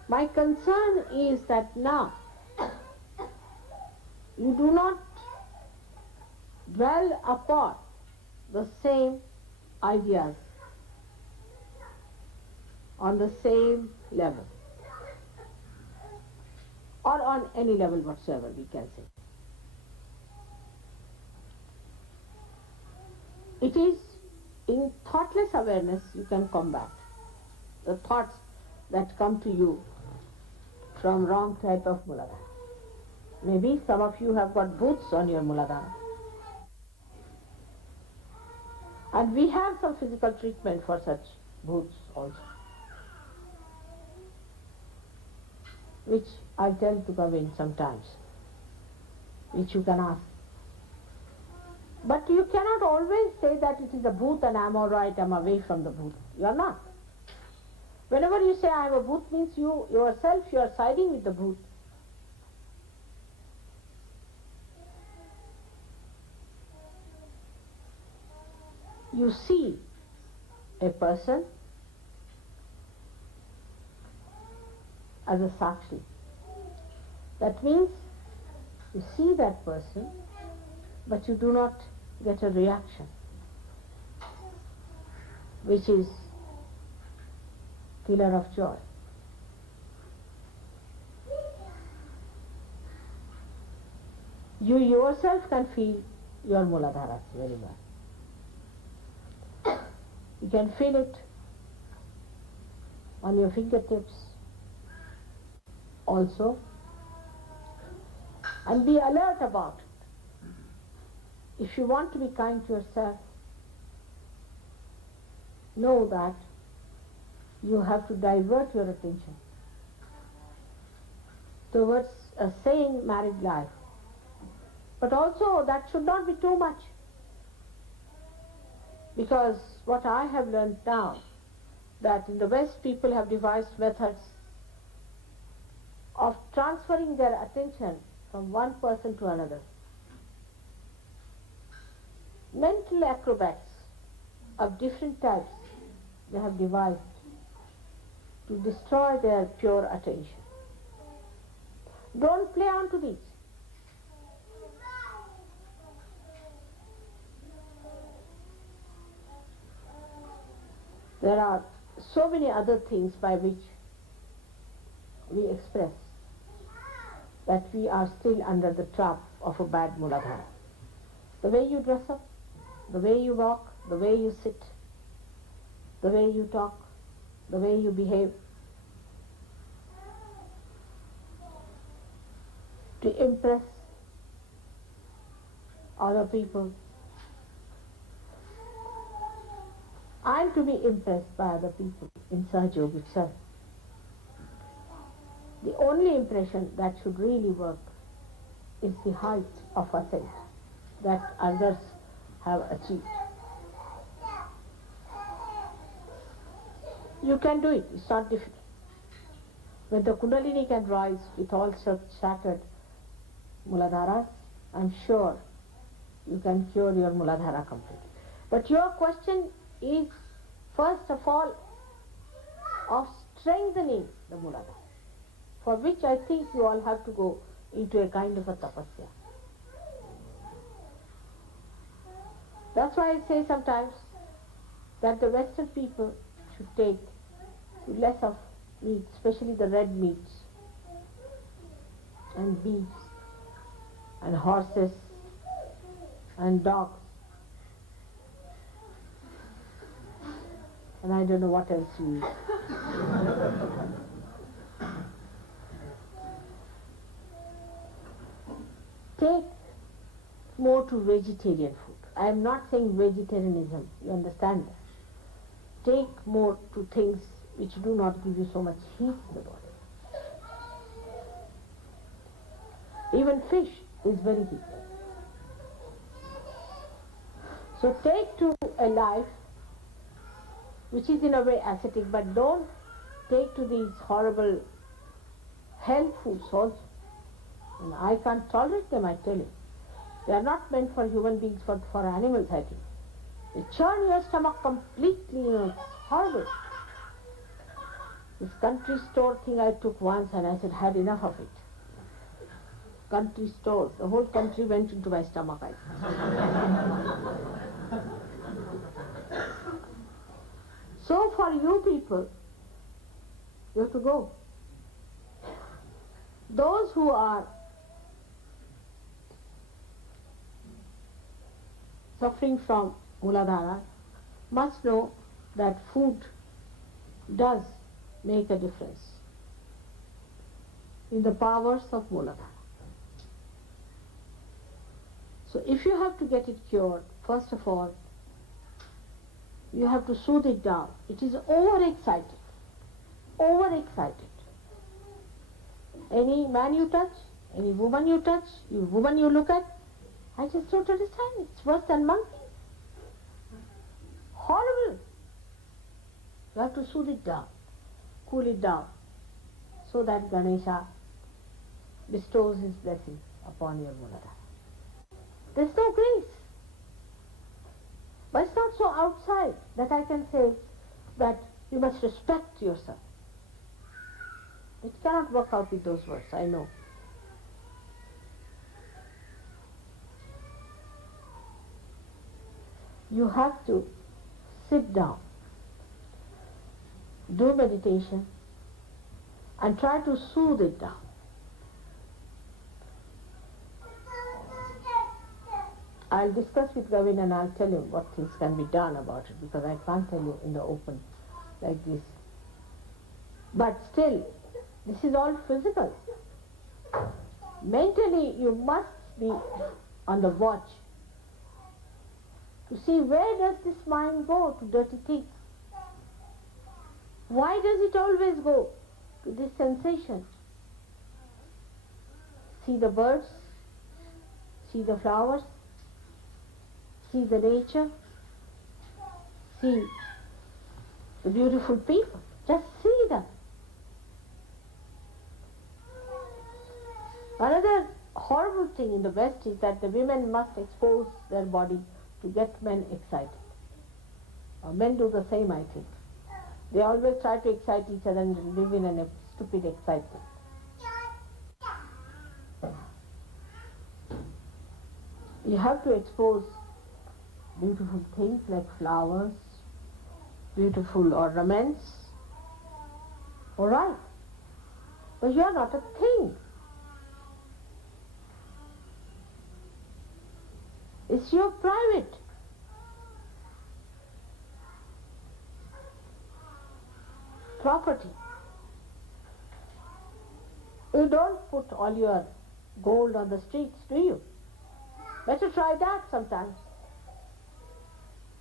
My concern is that now you do not dwell upon the same ideas on the same level, or on any level whatsoever, we can say. It is in thoughtless awareness you can combat the thoughts that come to you from wrong type of muladhara. Maybe some of you have got boots on your muladhara. And we have some physical treatment for such boots also, which I tell to come in sometimes, which you can ask. But you cannot always say that it is a bhoot and I am all right, I am away from the bhoot. You are not. Whenever you say I am a bhoot, means you yourself, you are siding with the bhoot. You see a person as a sakshi. That means you see that person, but you do not get a reaction, which is killer of joy. You yourself can feel your muladharas very well. You can feel it on your fingertips also, and be alert about it. If you want to be kind to yourself, know that you have to divert your attention towards a sane married life. But also that should not be too much, because what I have learned now, that in the West people have devised methods of transferring their attention from one person to another. Mental acrobats of different types they have devised to destroy their pure attention. Don't play on to these. There are so many other things by which we express that we are still under the trap of a bad muladhara. The way you dress up, the way you walk, the way you sit, the way you talk, the way you behave, to impress other people and to be impressed by other people in Sahaja itself. the only impression that should really work is the height of ascent that others have achieved. You can do it, it's not difficult. When the Kundalini can rise with all such shattered Muladharas, I'm sure you can cure your Muladhara completely. But your question is, first of all, of strengthening the Muladhara, for which I think you all have to go into a kind of a tapasya. That's why I say sometimes that the Western people should take less of meat, especially the red meats, and beefs, and horses, and dogs, and I don't know what else you eat. Take more to vegetarian food. I am not saying vegetarianism, you understand that. Take more to things which do not give you so much heat in the body. Even fish is very heated. So take to a life which is in a way ascetic, but don't take to these horrible hell foods also. And I can't tolerate them, I tell you. They are not meant for human beings, for animals, I think. They churn your stomach completely, it's horrible. This country store thing I took once and I said, had enough of it. Country store, the whole country went into my stomach, I said. So for you people, you have to go. Those who are suffering from Muladhara must know that food does make a difference in the powers of Muladhara. So if you have to get it cured, first of all, you have to soothe it down. It is overexcited. Overexcited. Any man you touch, any woman you touch, woman you look at, I just don't understand. It's worse than monkey. Horrible. You have to soothe it down, cool it down, so that Ganesha bestows his blessing upon your Muladhara. There's no grace. But it's not so outside that I can say that you must respect yourself. It cannot work out with those words, I know. You have to sit down, do meditation, and try to soothe it down. I'll discuss with Gavin and I'll tell him what things can be done about it, because I can't tell you in the open like this. But still, this is all physical. Mentally, you must be on the watch to see where does this mind go to dirty things. Why does it always go to this sensation? See the birds, see the flowers, see the nature, see the beautiful people. Just see them. Another horrible thing in the West is that the women must expose their body to get men excited. Men do the same, I think. They always try to excite each other and live in a stupid excitement. You have to expose beautiful things like flowers, beautiful ornaments. All right. But you are not a thing. It's your private. Property. You don't put all your gold on the streets, do you? Better try that sometimes.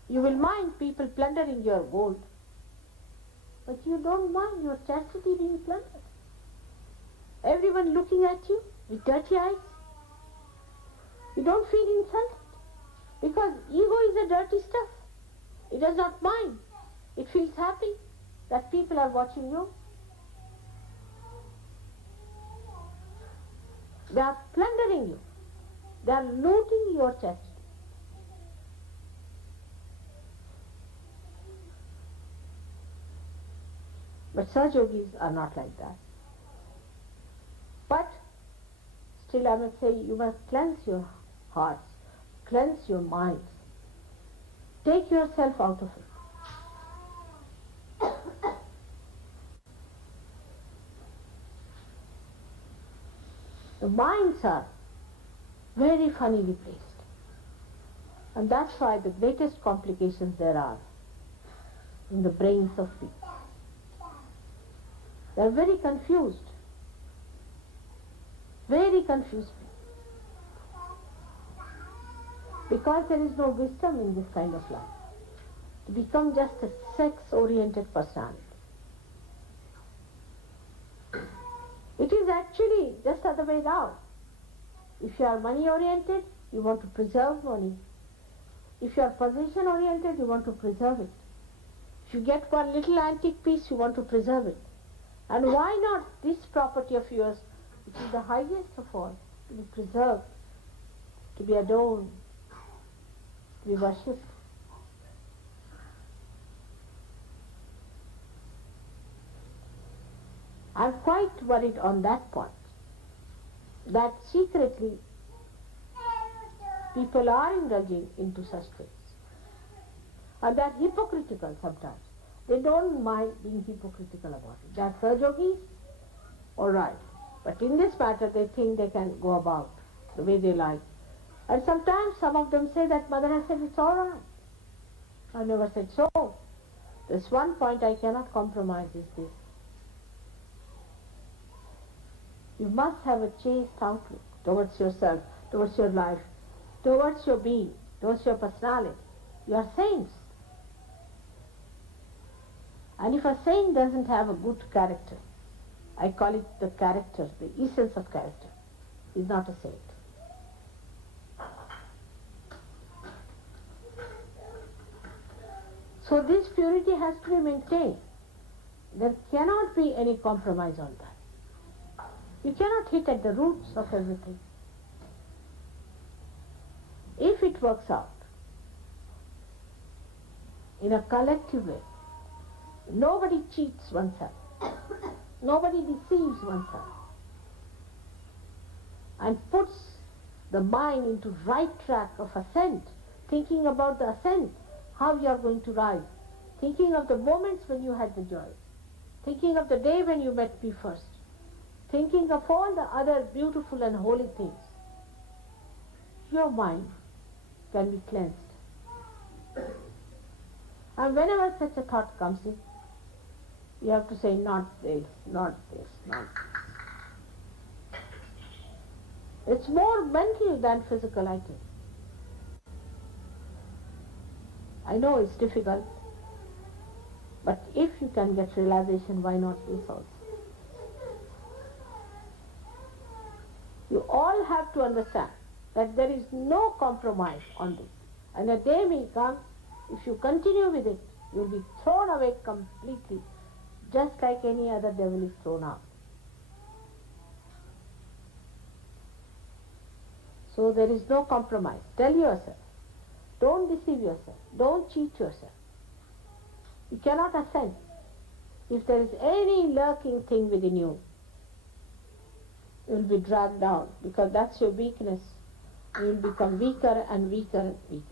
You will mind people plundering your gold, but you don't mind your chastity being plundered. Everyone looking at you with dirty eyes. You don't feel insulted because ego is a dirty stuff. It does not mind. It feels happy that people are watching you. They are plundering you. They are looting your chest. But Sahaja yogis are not like that. But still I must say, you must cleanse your hearts, cleanse your minds. Take yourself out of it. The minds are very funnily placed. And that's why the greatest complications there are in the brains of people. They are very confused. Very confused people. Because there is no wisdom in this kind of life. To become just a sex-oriented personality. It is actually just the other way down. If you are money-oriented, you want to preserve money. If you are possession-oriented, you want to preserve it. If you get one little antique piece, you want to preserve it. And why not this property of yours, which is the highest of all, to be preserved, to be adorned, to be worshipped? I'm quite worried on that point, that secretly people are indulging into such things. And they're hypocritical sometimes. They don't mind being hypocritical about it. They're Sahaja yogis, all right. But in this matter, they think they can go about the way they like. And sometimes some of them say that Mother has said it's all right. I never said so. There's one point I cannot compromise is this. You must have a chaste outlook towards yourself, towards your life, towards your being, towards your personality. You are saints. And if a saint doesn't have a good character, I call it the character, the essence of character, is not a saint. So this purity has to be maintained. There cannot be any compromise on that. You cannot hit at the roots of everything. If it works out in a collective way, nobody cheats oneself, nobody deceives oneself, and puts the mind into right track of ascent, thinking about the ascent, how you are going to rise, thinking of the moments when you had the joy, thinking of the day when you met me first, thinking of all the other beautiful and holy things. Your mind can be cleansed. And whenever such a thought comes in, you have to say, not this, not this, not this. It's more mental than physical, I think. I know it's difficult, but if you can get realization, why not this also? You all have to understand that there is no compromise on this. And a day may come, if you continue with it, you will be thrown away completely, just like any other devil is thrown out. So there is no compromise. Tell yourself. Don't deceive yourself. Don't cheat yourself. You cannot ascend. If there is any lurking thing within you, you will be dragged down, because that's your weakness. You will become weaker and weaker and weaker.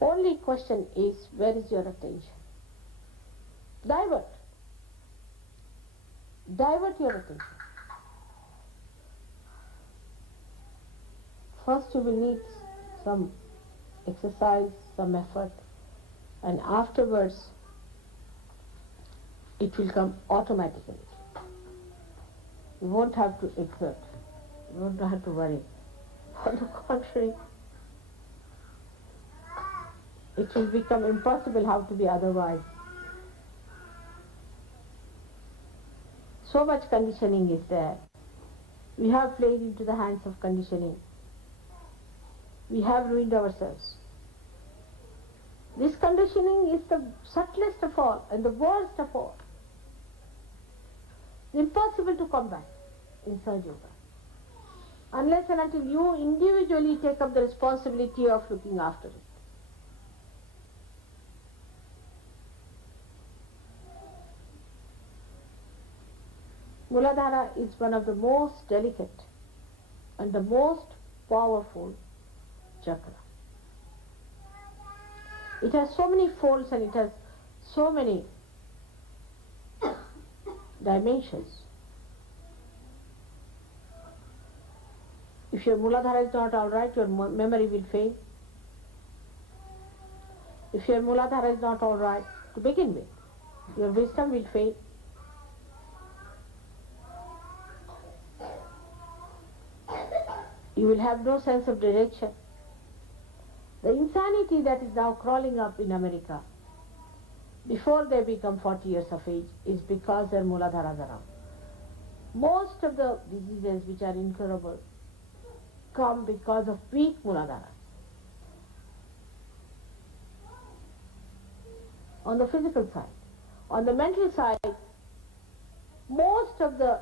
Only question is, where is your attention? Divert. Divert your attention. First you will need some exercise, some effort, and afterwards it will come automatically. You won't have to exert. You won't have to worry. On the contrary, it will become impossible how to be otherwise. so much conditioning is there. We have played into the hands of conditioning. We have ruined ourselves. This conditioning is the subtlest of all and the worst of all. Impossible to combat in Sahaja Yoga, unless and until you individually take up the responsibility of looking after it. Muladhara is one of the most delicate and the most powerful chakra. It has so many folds and it has so many dimensions. If your Muladhara is not all right, your memory will fail. If your Muladhara is not all right to begin with, your wisdom will fail. You will have no sense of direction. The insanity that is now crawling up in America before they become 40 years of age is because their Muladharas are out. Most of the diseases which are incurable come because of weak Muladharas. On the physical side. On the mental side, most of the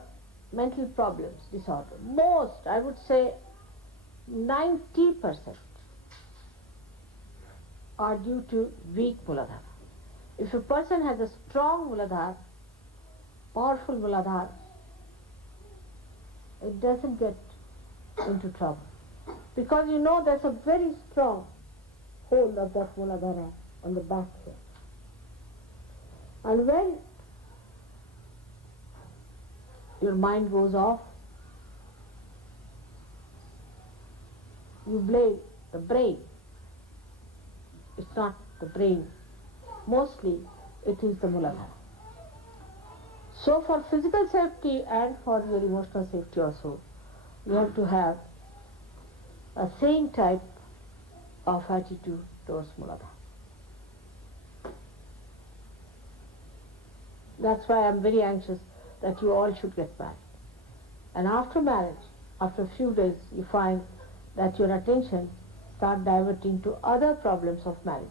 mental problems, disorder, most, I would say 90% are due to weak Muladhara. If a person has a strong Muladhara, powerful Muladhara, it doesn't get into trouble. Because you know there's a very strong hold of that Muladhara on the back here. And when your mind goes off, you blame the brain. It's not the brain. Mostly it is the Muladhara. So for physical safety and for your emotional safety also, you have to have a same type of attitude towards Muladhara. That's why I'm very anxious that you all should get married. And after marriage, after a few days, you find that your attention starts diverting to other problems of married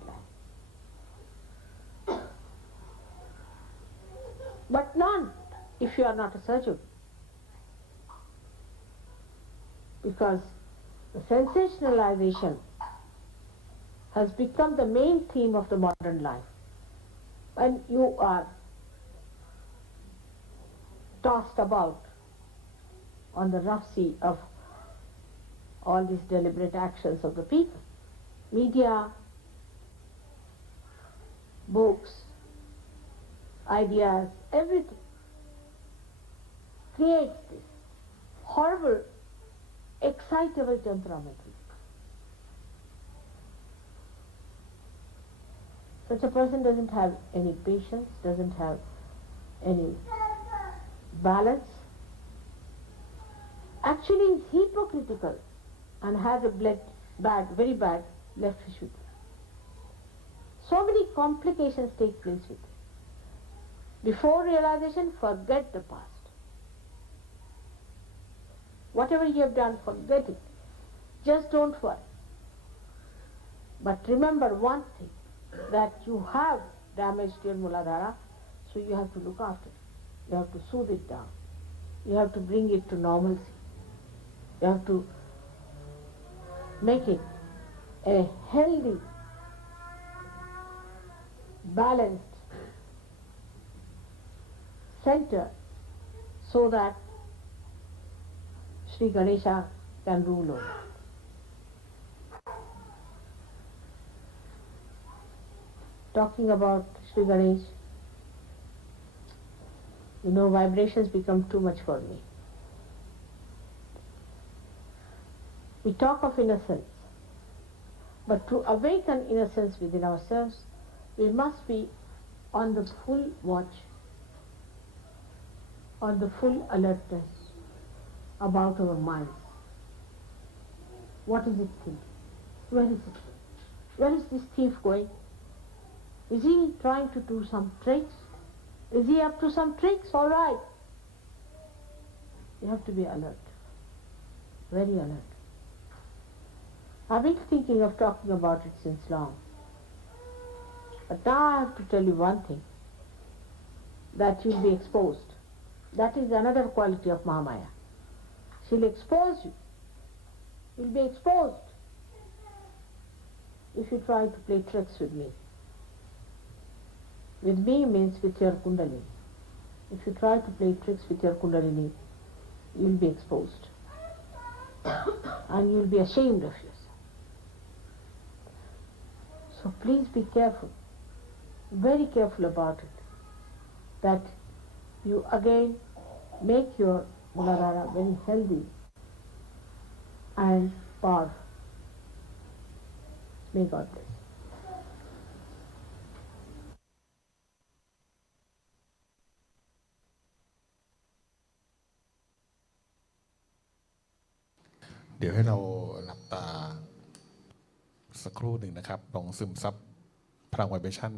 life. But none if you are not a surgeon. Because the sensationalization has become the main theme of the modern life. And you are tossed about on the rough sea of all these deliberate actions of the people. Media, books, ideas, everything creates this horrible, excitable temperament. Such a person doesn't have any patience, doesn't have any balance, actually is hypocritical and has a very bad left issue. So many complications take place with it. Before realization, forget the past. Whatever you have done, forget it. Just don't worry. But remember one thing, that you have damaged your Muladhara, so you have to look after it. You have to soothe it down. You have to bring it to normalcy. You have to make it a healthy, balanced center so that Sri Ganesha can rule over it. Talking about Sri Ganesh, you know, vibrations become too much for me. We talk of innocence, but to awaken innocence within ourselves, we must be on the full watch, on the full alertness about our minds. What is it thinking? Where is it? Where is this thief going? Is he trying to do some tricks? Is he up to some tricks? All right. You have to be alert, very alert. I've been thinking of talking about it since long. But now I have to tell you one thing, that you'll be exposed. That is another quality of Mahamaya. She'll expose you. You'll be exposed if you try to play tricks with me. With me means with your Kundalini. If you try to play tricks with your Kundalini, you'll be exposed. And you'll be ashamed of yourself. So please be careful, very careful about it, that you again make your Muladhara very healthy and powerful. May God bless. เดี๋ยวให้เราหลับตาสักครู่หนึ่งนะครับลองซึมซับพลังไวเบชั่น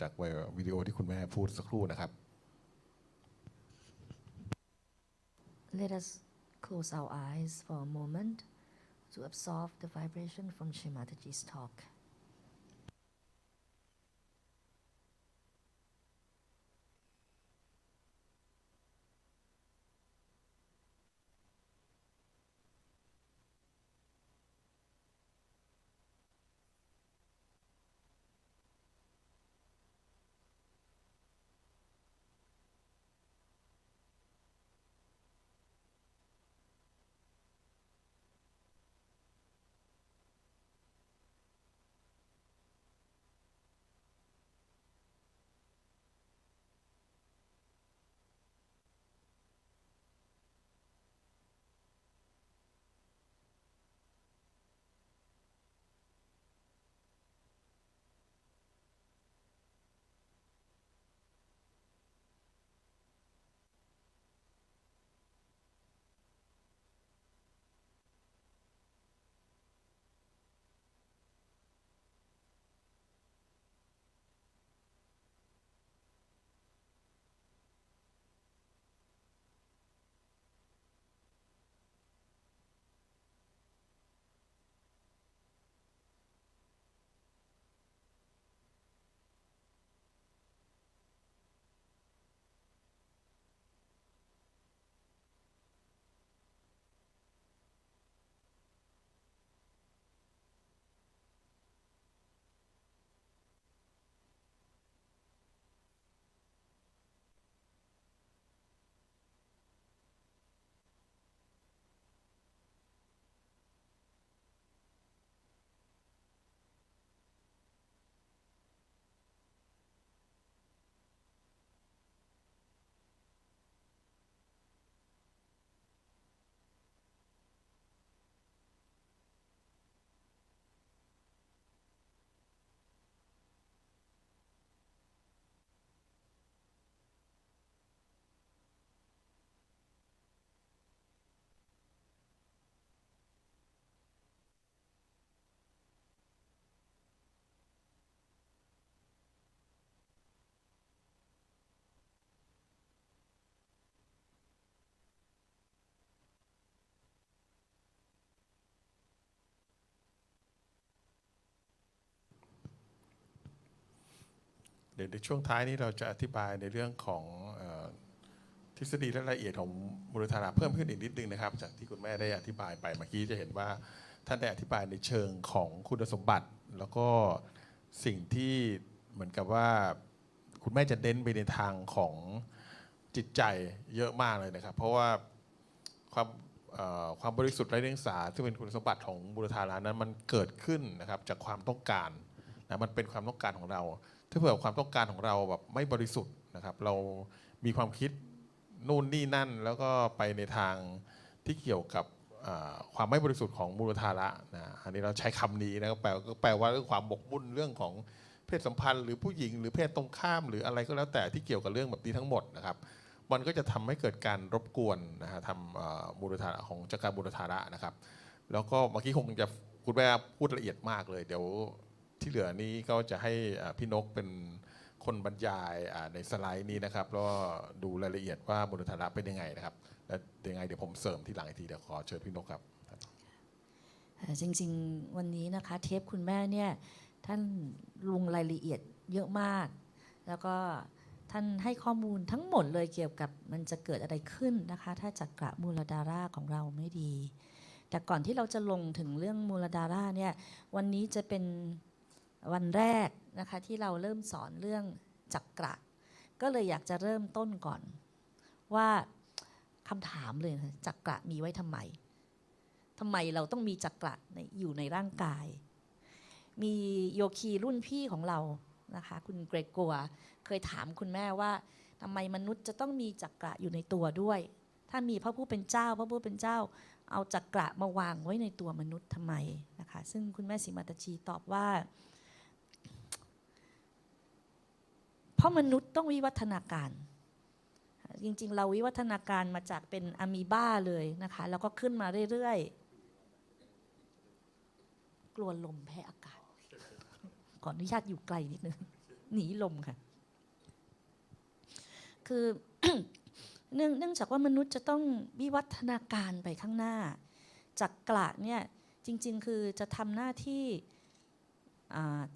จากวิดีโอที่คุณแม่พูดสักครู่นะครับ Let us close our eyes for a moment to absorb the vibration from Shrimataji's talk.เดี๋ยวในช่วงท้ายนี้เราจะอธิบายในเรื่องของทฤษฎีและรายละเอียดของมูลฐานเพิ่มขึ้นอีกนิดนึงนะครับจากที่คุณแม่ได้อธิบายไปเมื่อกี้จะเห็นว่าท่านได้อธิบายในเชิงของคุณสมบัติแล้วก็สิ่งที่เหมือนกับว่าคุณแม่จะเน้นไปในทางของจิตใจเยอะมากเลยนะครับเพราะว่าความบริสุทธิ์ไร้เดียงสาซึ่งเป็นคุณสมบัติของมูลฐานนั้นมันเกิดขึ้นนะครับจากความต้องการนะมันเป็นความต้องการของเราถ้าเผื่อความต้องการของเราแบบไม่บริสุทธิ์นะครับเรามีความคิดนู่นนี่นั่นแล้วก็ไปในทางที่เกี่ยวกับความไม่บริสุทธิ์ของมูลฐานนะอันนี้เราใช้คำนี้นะก็แปลว่าเรื่องความบกบุญเรื่องของเพศสัมพันธ์หรือผู้หญิงหรือเพศตรงข้ามหรืออะไรก็แล้วแต่ที่เกี่ยวกับเรื่องแบบนี้ทั้งหมดนะครับมันก็จะทำให้เกิดการรบกวนนะฮะทำมูลฐานของจักรมูลฐานนะครับแล้วก็เมื่อกี้คงจะคุณแม่พูดละเอียดมากเลยเดี๋ยวที่เหลือนี้ก็จะให้พี่นกเป็นค คนบรรยายในสไลด์นี้นะครับแล้วก็ดูรายละเอียดว่ามูลฐานะเป็นยังไงนะครับและยังไงเดี๋ยวผมเสริมที่หลังอีกทีเดี๋ยวขอเชิญพี่นกครับจริงๆวันนี้นะคะเทปคุณแม่เนี่ยท่านลงรายละเอียดเยอะมากแล้วก็ท่านให้ข้อมูลทั้งหมดเลยเกี่ยวกับมันจะเกิดอะไรขึ้นนะคะถ้าจักระมูลดาราของเราไม่ดีแต่ก่อนที่เราจะลงถึงเรื่องมูลดาราเนี่ยวันนี้จะเป็นวันแรกนะคะที่เราเริ่มสอนเรื่องจักระก็เลยอยากจะเริ่มต้นก่อนว่าคำถามเลยจักระมีไว้ทำไมเราต้องมีจักระอยู่ในร่างกายมีโยคีรุ่นพี่ของเรานะคะคุณเกรกกัวเคยถามคุณแม่ว่าทำไมมนุษย์จะต้องมีจักระอยู่ในตัวด้วยถ้ามีพระผู้เป็นเจ้าเอาจักระมาวางไว้ในตัวมนุษย์ทำไมนะคะซึ่งคุณแม่ศรีมาตชีตอบว่าเพราะมนุษย์ต้องวิวัฒนาการจริงๆเราวิวัฒนาการมาจากเป็นอะมีบ้าเลยนะคะแล้วก็ขึ้นมาเรื่อยๆกลัวลมแพ้อากาศขออนุญาตอยู่ไกลนิดนึงหนีลมค่ะคือ เนื่องจากว่ามนุษย์จะต้องวิวัฒนาการไปข้างหน้าจักระเนี่ยจริงๆคือจะทำหน้าที่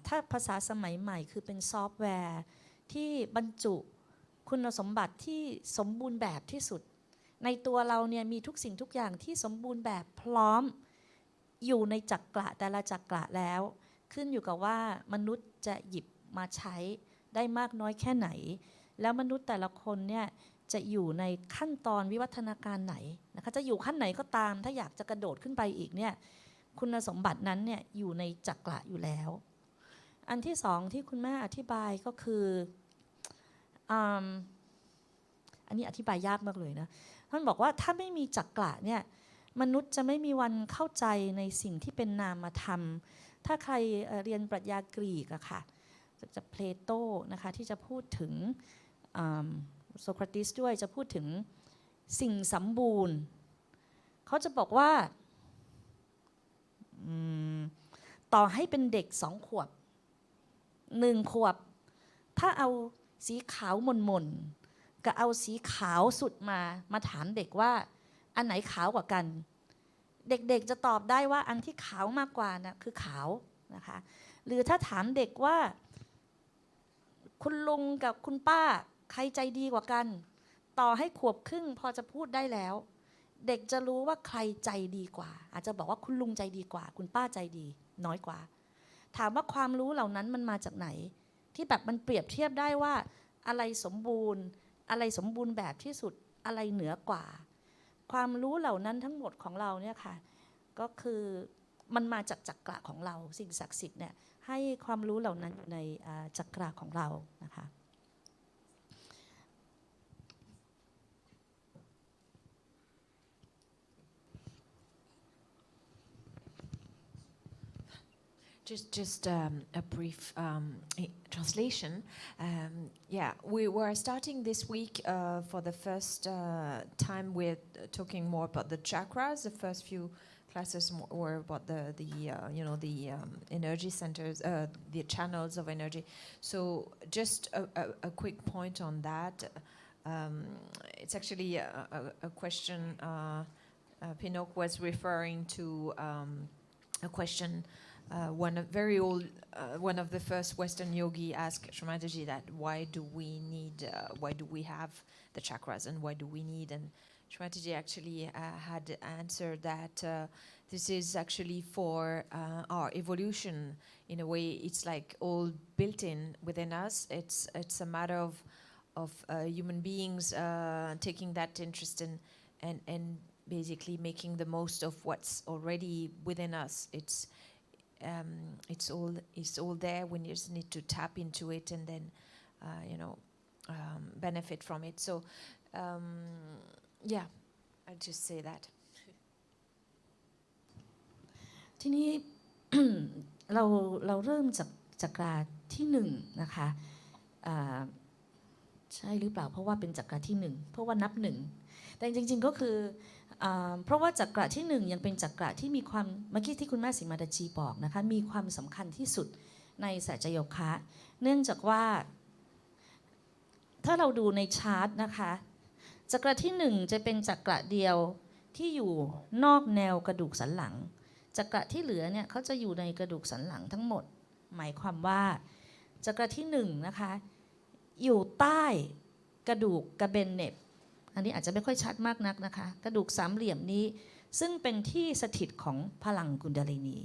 ถ้าภาษาสมัยใหม่คือเป็นซอฟต์แวร์ที่บรรจุคุณสมบัติที่สมบูรณ์แบบที่สุดในตัวเราเนี่ยมีทุกสิ่งทุกอย่างที่สมบูรณ์แบบพร้อมอยู่ในจักระแต่ละจักระแล้วขึ้นอยู่กับว่ามนุษย์จะหยิบมาใช้ได้มากน้อยแค่ไหนแล้วมนุษย์แต่ละคนเนี่ยจะอยู่ในขั้นตอนวิวัฒนาการไหนนะคะจะอยู่ขั้นไหนก็ตามถ้าอยากจะกระโดดขึ้นไปอีกเนี่ยคุณสมบัตินั้นเนี่ยอยู่ในจักระอยู่แล้วอันที่สองที่คุณแม่อธิบายก็คืออันนี้อธิบายยากมากเลยนะท่านบอกว่าถ้าไม่มีจักระเนี่ยมนุษย์จะไม่มีวันเข้าใจในสิ่งที่เป็นนามธรรมถ้าใครเรียนปรัชญากรีกอะค่ะจะเพลโตนะคะที่จะพูดถึงโซเคราติสด้วยจะพูดถึงสิ่งสมบูรณ์เขาจะบอกว่าต่อให้เป็นเด็ก2 ขวบ1 ขวบถ้าเอาสีขาวมนๆกับเอาสีขาวสุดมาถามเด็กว่าอันไหนขาวกว่ากันเด็กๆจะตอบได้ว่าอันที่ขาวมากกว่านะคือขาวนะคะหรือถ้าถามเด็กว่าคุณลุงกับคุณป้าใครใจดีกว่ากันต่อให้ขวบครึ่งพอจะพูดได้แล้วเด็กจะรู้ว่าใครใจดีกว่าอาจจะบอกว่าคุณลุงใจดีกว่าคุณป้าใจดีน้อยกว่าถามว่าความรู้เหล่านั้นมันมาจากไหนที่แบบมันเปรียบเทียบได้ว่าอะไรสมบูรณ์แบบที่สุดอะไรเหนือกว่าความรู้เหล่านั้นทั้งหมดของเราเนี่ยค่ะก็คือมันมาจากจักระของเราสิ่งศักดิ์สิทธิ์เนี่ยให้ความรู้เหล่านั้นอยู่ในจักระของเรานะคะ Just a brief translation. Yeah, we were starting this week for the first time. We're talking more about the chakras. The first few classes were about the energy centers, the channels of energy. So just a quick point on that. It's actually a question. Pinok was referring to a question. One of the first Western yogi asked Shramataji that why do we have the chakras and why do we need? And Shramataji actually had answered that this is actually for our evolution. In a way, it's like all built in within us. It's a matter of human beings taking that interest in and basically making the most of what's already within us. It's all there. We just need to tap into it and then, benefit from it. So, yeah, I'd just say that. ทีนี้ เราเริ่มจากจักระที่1นะคะใช่หรือเปล่าเพราะว่าเป็นจักระที่1เพราะว่านับ1แต่จริงๆก็คือเพราะว่าจักระที่1ยังเป็นจักระที่มีความเมื่อกี้ที่คุณแม่สิมาดาจีบอกนะคะมีความสำคัญที่สุดในสัจจโยคะเนื่องจากว่า ถ้าเราดูในชาร์ตนะคะจักระที่หนึ่งจะเป็นจักระเดียวที่อยู่นอกแนวกระดูกสันหลังจักระที่เหลือเนี่ยเขาจะอยู่ในกระดูกสันหลังทั้งหมดหมายความว่าจักระที่หนึ่งนะคะอยู่ใต้กระดูกกระเบนเน็บอันนี้อาจจะไม่ค่อยชัดมากนักนะคะกระดูกสามเหลี่ยมนี้ซึ่งเป็นที่สถิตของพลังกุนดาลินี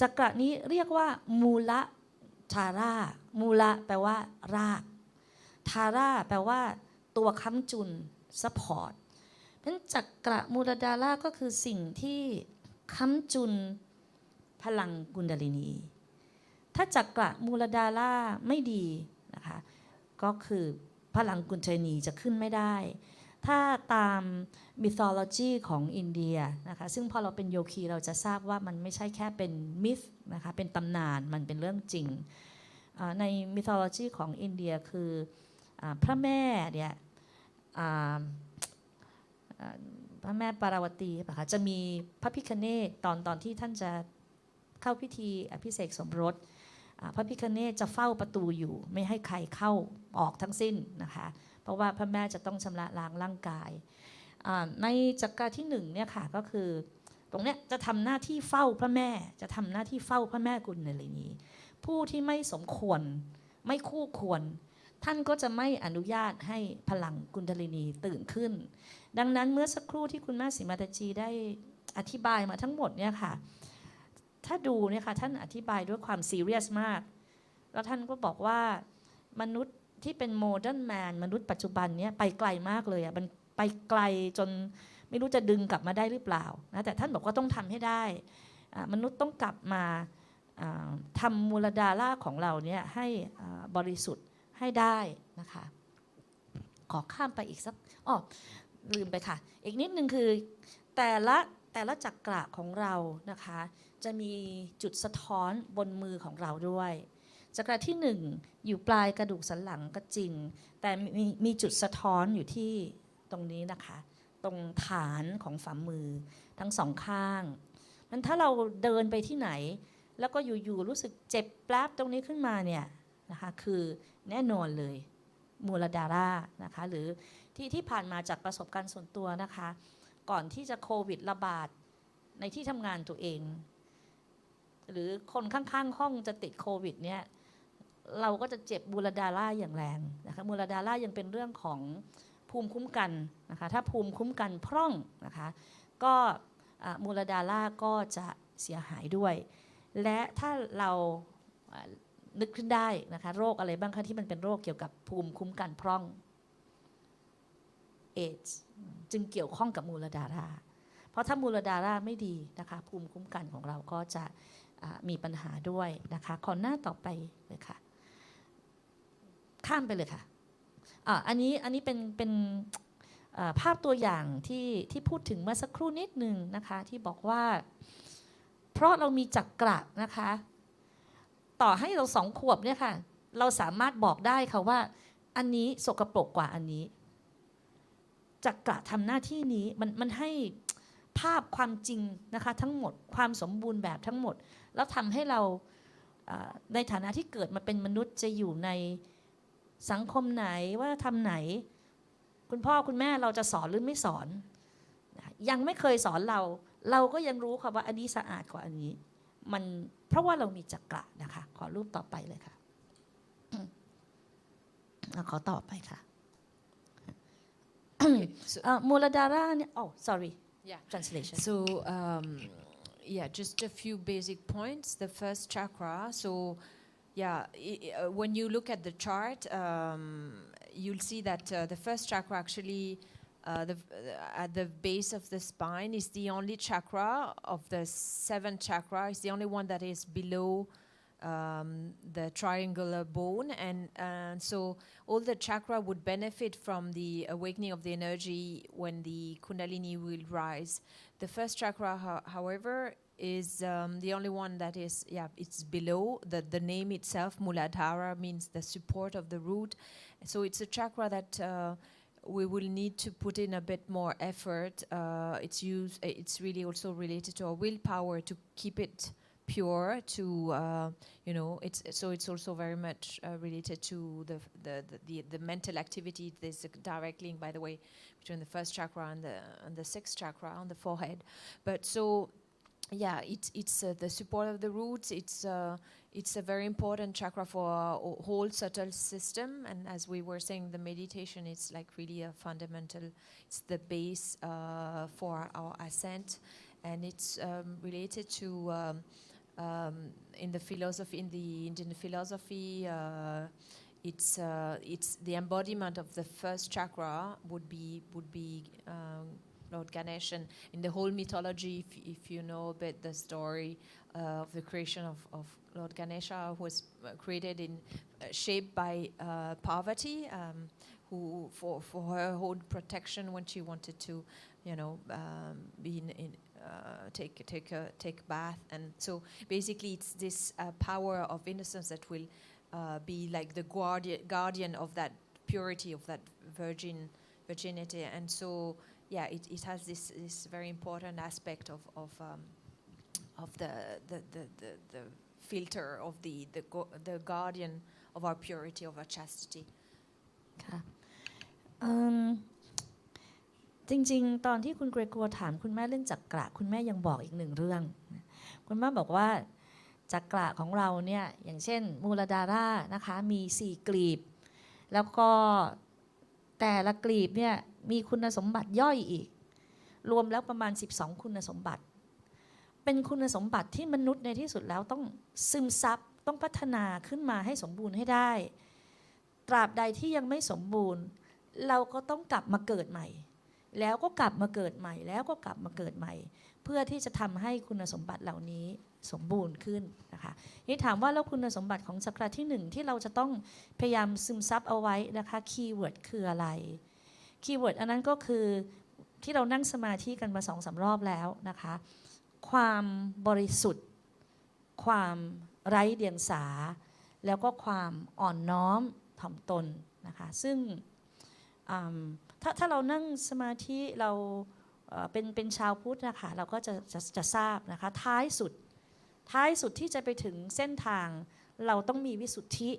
จักระนี้เรียกว่ามูละทารามูละแปลว่ารากทาราแปลว่าตัวค้ำจุนซัพพอร์ตเป็นจักระมูลดาราก็คือสิ่งที่ค้ำจุนพลังกุนดาลินีถ้าจักระมูลดาราไม่ดีนะคะก็คือพลังกุนดาลินีจะขึ้นไม่ได้ถ้าตามมิธอโลจีของอินเดียนะคะซึ่งพอเราเป็นโยคีเราจะทราบว่ามันไม่ใช่แค่เป็นมิธนะคะเป็นตำนานมันเป็นเรื่องจริงในมิธอโลจีของอินเดียคือพระแม่เนี่ยพระแม่ปาราวตีนะคะจะมีพระพิฆเนศตอนที่ท่านจะเข้าพิธีอภิเษกสมรสพระพิฆเนศจะเฝ้าประตูอยู่ไม่ให้ใครเข้าออกทั้งสิ้นนะคะเพราะว่าพระแม่จะต้องชำระล้างร่างกายในจักระที่หนึ่งเนี่ยค่ะก็คือตรงเนี้ยจะทำหน้าที่เฝ้าพระแม่จะทำหน้าที่เฝ้าพระแม่กุณดาลินีผู้ที่ไม่สมควรไม่คู่ควรท่านก็จะไม่อนุญาตให้พลังกุนดาลินีตื่นขึ้นดังนั้นเมื่อสักครู่ที่คุณแม่ศรีมาตาจีได้อธิบายมาทั้งหมดเนี่ยค่ะถ้าดูเนี่ยค่ะท่านอธิบายด้วยความซีเรียสมากแล้วท่านก็บอกว่ามนุษย์ที่เป็นโมเดิร์นแมนมนุษย์ปัจจุบันเนี่ยไปไกลมากเลยมันไปไกลจนไม่รู้จะดึงกลับมาได้หรือเปล่านะแต่ท่านบอกว่าต้องทำให้ได้มนุษย์ต้องกลับมาทำมูลดาราของเราเนี่ยให้บริสุทธิ์ให้ได้นะคะขอข้ามไปอีกสักลืมไปค่ะอีกนิดนึงคือแต่ละจักระของเรานะคะจะมีจุดสะท้อนบนมือของเราด้วยจักระที่หนึ่งอยู่ปลายกระดูกสันหลังก็จริงแต่มีจุดสะท้อนอยู่ที่ตรงนี้นะคะตรงฐานของฝ่ามือทั้งสองข้างมันถ้าเราเดินไปที่ไหนแล้วก็อยู่ๆรู้สึกเจ็บแป๊บตรงนี้ขึ้นมาเนี่ยนะคะคือแน่นอนเลยมูลดารานะคะหรือที่ผ่านมาจากประสบการณ์ส่วนตัวนะคะก่อนที่จะโควิดระบาดในที่ทำงานตัวเองหรือคนข้างๆห้องจะติดโควิดเนี่ยเราก็จะเจ็บมูลดาราอย่างแรงนะคะมูลดารายังเป็นเรื่องของภูมิคุ้มกันนะคะถ้าภูมิคุ้มกันพร่องนะคะก็มูลดาราก็จะเสียหายด้วยและถ้าเรานึกขึ้นได้นะคะโรคอะไรบ้างคะที่มันเป็นโรคเกี่ยวกับภูมิคุ้มกันพร่องเอดส์จึงเกี่ยวข้องกับมูลดาราเพราะถ้ามูลดาราไม่ดีนะคะภูมิคุ้มกันของเราก็จะมีปัญหาด้วยนะคะขอหน้าต่อไปเลยค่ะข้ามไปเลยค่ะอันนี้เป็นภาพตัวอย่างที่พูดถึงเมื่อสักครู่นิดนึงนะคะที่บอกว่าเพราะเรามีจักระนะคะต่อให้เรา2 ขวบเนี่ยค่ะเราสามารถบอกได้ค่ะว่าอันนี้สกปรกกว่าอันนี้จักระทำหน้าที่นี้มันให้ภาพความจริงนะคะทั้งหมดความสมบูรณ์แบบทั้งหมดแล้วทำให้เราในฐานะที่เกิดมาเป็นมนุษย์จะอยู่ในสังคมไหนว่าทำไหนคุณพ่อคุณแม่เราจะสอนหรือไม่สอนยังไม่เคยสอนเราก็ยังรู้ค่ะว่าอันนี้สะอาดกว่าอันนี้มันเพราะว่าเรามีจักระนะคะขอรูปต่อไปเลยค่ะขอต่อไปค่ะมูลดาราเนี่ยsorry Yeah. translation So, just a few basic points. The first chakra. So, when you look at the chart, you'll see that the first chakra actually, at the base of the spine, is the only chakra of the 7 chakra. It's the only one that is below the triangular bone, and so all the chakra would benefit from the awakening of the energy when the Kundalini will rise. The first chakra, however, is the only one that is, it's below. The name itself, Muladhara, means the support of the root. So it's a chakra that we will need to put in a bit more effort. It's really also related to our willpower to keep it pure to it's also very much related to the mental activity. There's a direct link, by the way, between the first chakra and the sixth chakra on the forehead. But so yeah, it's the support of the roots. It's a very important chakra for our whole subtle system. And as we were saying, the meditation is like really a fundamental. It's the base for our ascent, and it's related to in the philosophy, in the Indian philosophy. It's the embodiment of the first chakra would be Lord Ganesh. And in the whole mythology, if you know a bit the story of the creation of Lord Ganesha, who was created shaped by Parvati, who for her own protection when she wanted to, be take bath. And so basically, it's this power of innocence that will be like the guardian of that purity, of that virginity. And so yeah, it has this very important aspect of the filter of the guardian of our purity, of our chastity. ค่ะจริงๆตอนที่คุณเกรกัวถามคุณแม่เรื่องจักระคุณแม่ยังบอกอีกหนึ่งเรื่องคุณแม่บอกว่าจักระของเราเนี่ยอย่างเช่นมูลดารานะคะมี4กลีบแล้วก็แต่ละกลีบเนี่ยมีคุณสมบัติย่อยอีกรวมแล้วประมาณ12คุณสมบัติเป็นคุณสมบัติที่มนุษย์ในที่สุดแล้วต้องซึมซับต้องพัฒนาขึ้นมาให้สมบูรณ์ให้ได้ตราบใดที่ยังไม่สมบูรณ์เราก็ต้องกลับมาเกิดใหม่แล้วก็กลับมาเกิดใหม่แล้วก็กลับมาเกิดใหม่เพื่อที่จะทำให้คุณสมบัติเหล่านี้สมบูรณ์ขึ้นนะคะนี่ถามว่าแล้วคุณสมบัติของจักระที่1ที่เราจะต้องพยายามซึมซับเอาไว้นะคะคีย์เวิร์ดคืออะไรคีย์เวิร์ดอันนั้นก็คือที่เรานั่งสมาธิกันมา 2-3 รอบแล้วนะคะความบริสุทธิ์ความไร้เดียงสาแล้วก็ความอ่อนน้อมถ่อมตนนะคะซึ่งถ้าเรานั่งสมาธิเราเป็นชาวพุทธนะคะเราก็จะทราบนะคะท้ายสุดที่จะไปถึงเส้นทางเราต้องมีวิสุทธิ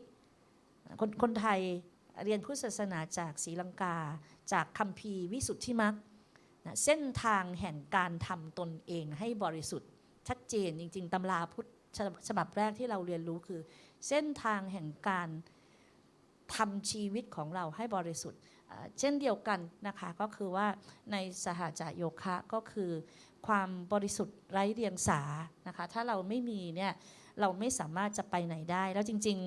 คนไทยเรียนพุทธศาสนาจากศรีลังกาจากคัมภีร์วิสุทธิมรรคเส้นทางแห่งการทำตนเองให้บริสุทธิ์ชัดเจนจริงๆตำราพุทธฉบับแรกที่เราเรียนรู้คือเส้นทางแห่งการทำชีวิตของเราให้บริสุทธิ์เช่นเดียวกันนะคะก็คือว่าในสหจโยคะก็คือความบริสุทธิ์ไร้เดียงสานะคะถ้าเราไม่มีเนี่ยเราไม่สามารถจะไปไหนได้แล้วจริง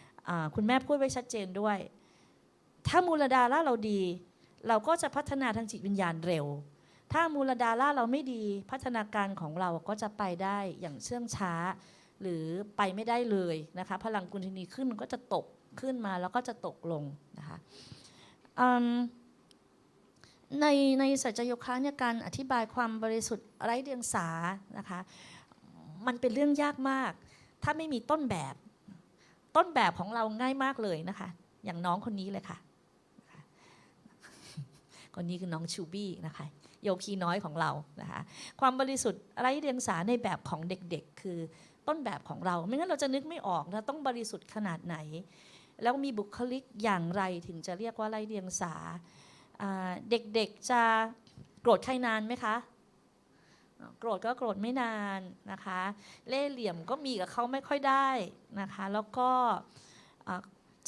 ๆคุณแม่พูดไว้ชัดเจนด้วยถ้ามูลดาราเราดีเราก็จะพัฒนาทางจิตวิญญาณเร็วถ้ามูลดาราเราไม่ดีพัฒนาการของเราก็จะไปได้อย่างเชื่องช้าหรือไปไม่ได้เลยนะคะพลังกุณฑินีขึ้นก็จะตกขึ้นมาแล้วก็จะตกลงนะคะในสัจจโยคะเนี่ยการอธิบายความบริสุทธิ์ไร้เดียงสานะคะมันเป็นเรื่องยากมากถ้าไม่มีต้นแบบของเราง่ายมากเลยนะคะอย่างน้องคนนี้เลยค่ะคนนี้คือน้องชูบี้นะคะโยคีน้อยของเรานะคะความบริสุทธิ์ไร้เดียงสาในแบบของเด็กๆคือต้นแบบของเราไม่งั้นเราจะนึกไม่ออกนะต้องบริสุทธิ์ขนาดไหนแล้วมีบุคลิกอย่างไรถึงจะเรียกว่าไร้เดียงสาเด็กๆจะโกรธใครนานไหมคะโกรธก็โกรธไม่นานนะคะเล่ห์เหลี่ยมก็มีกับเขาไม่ค่อยได้นะคะแล้วก็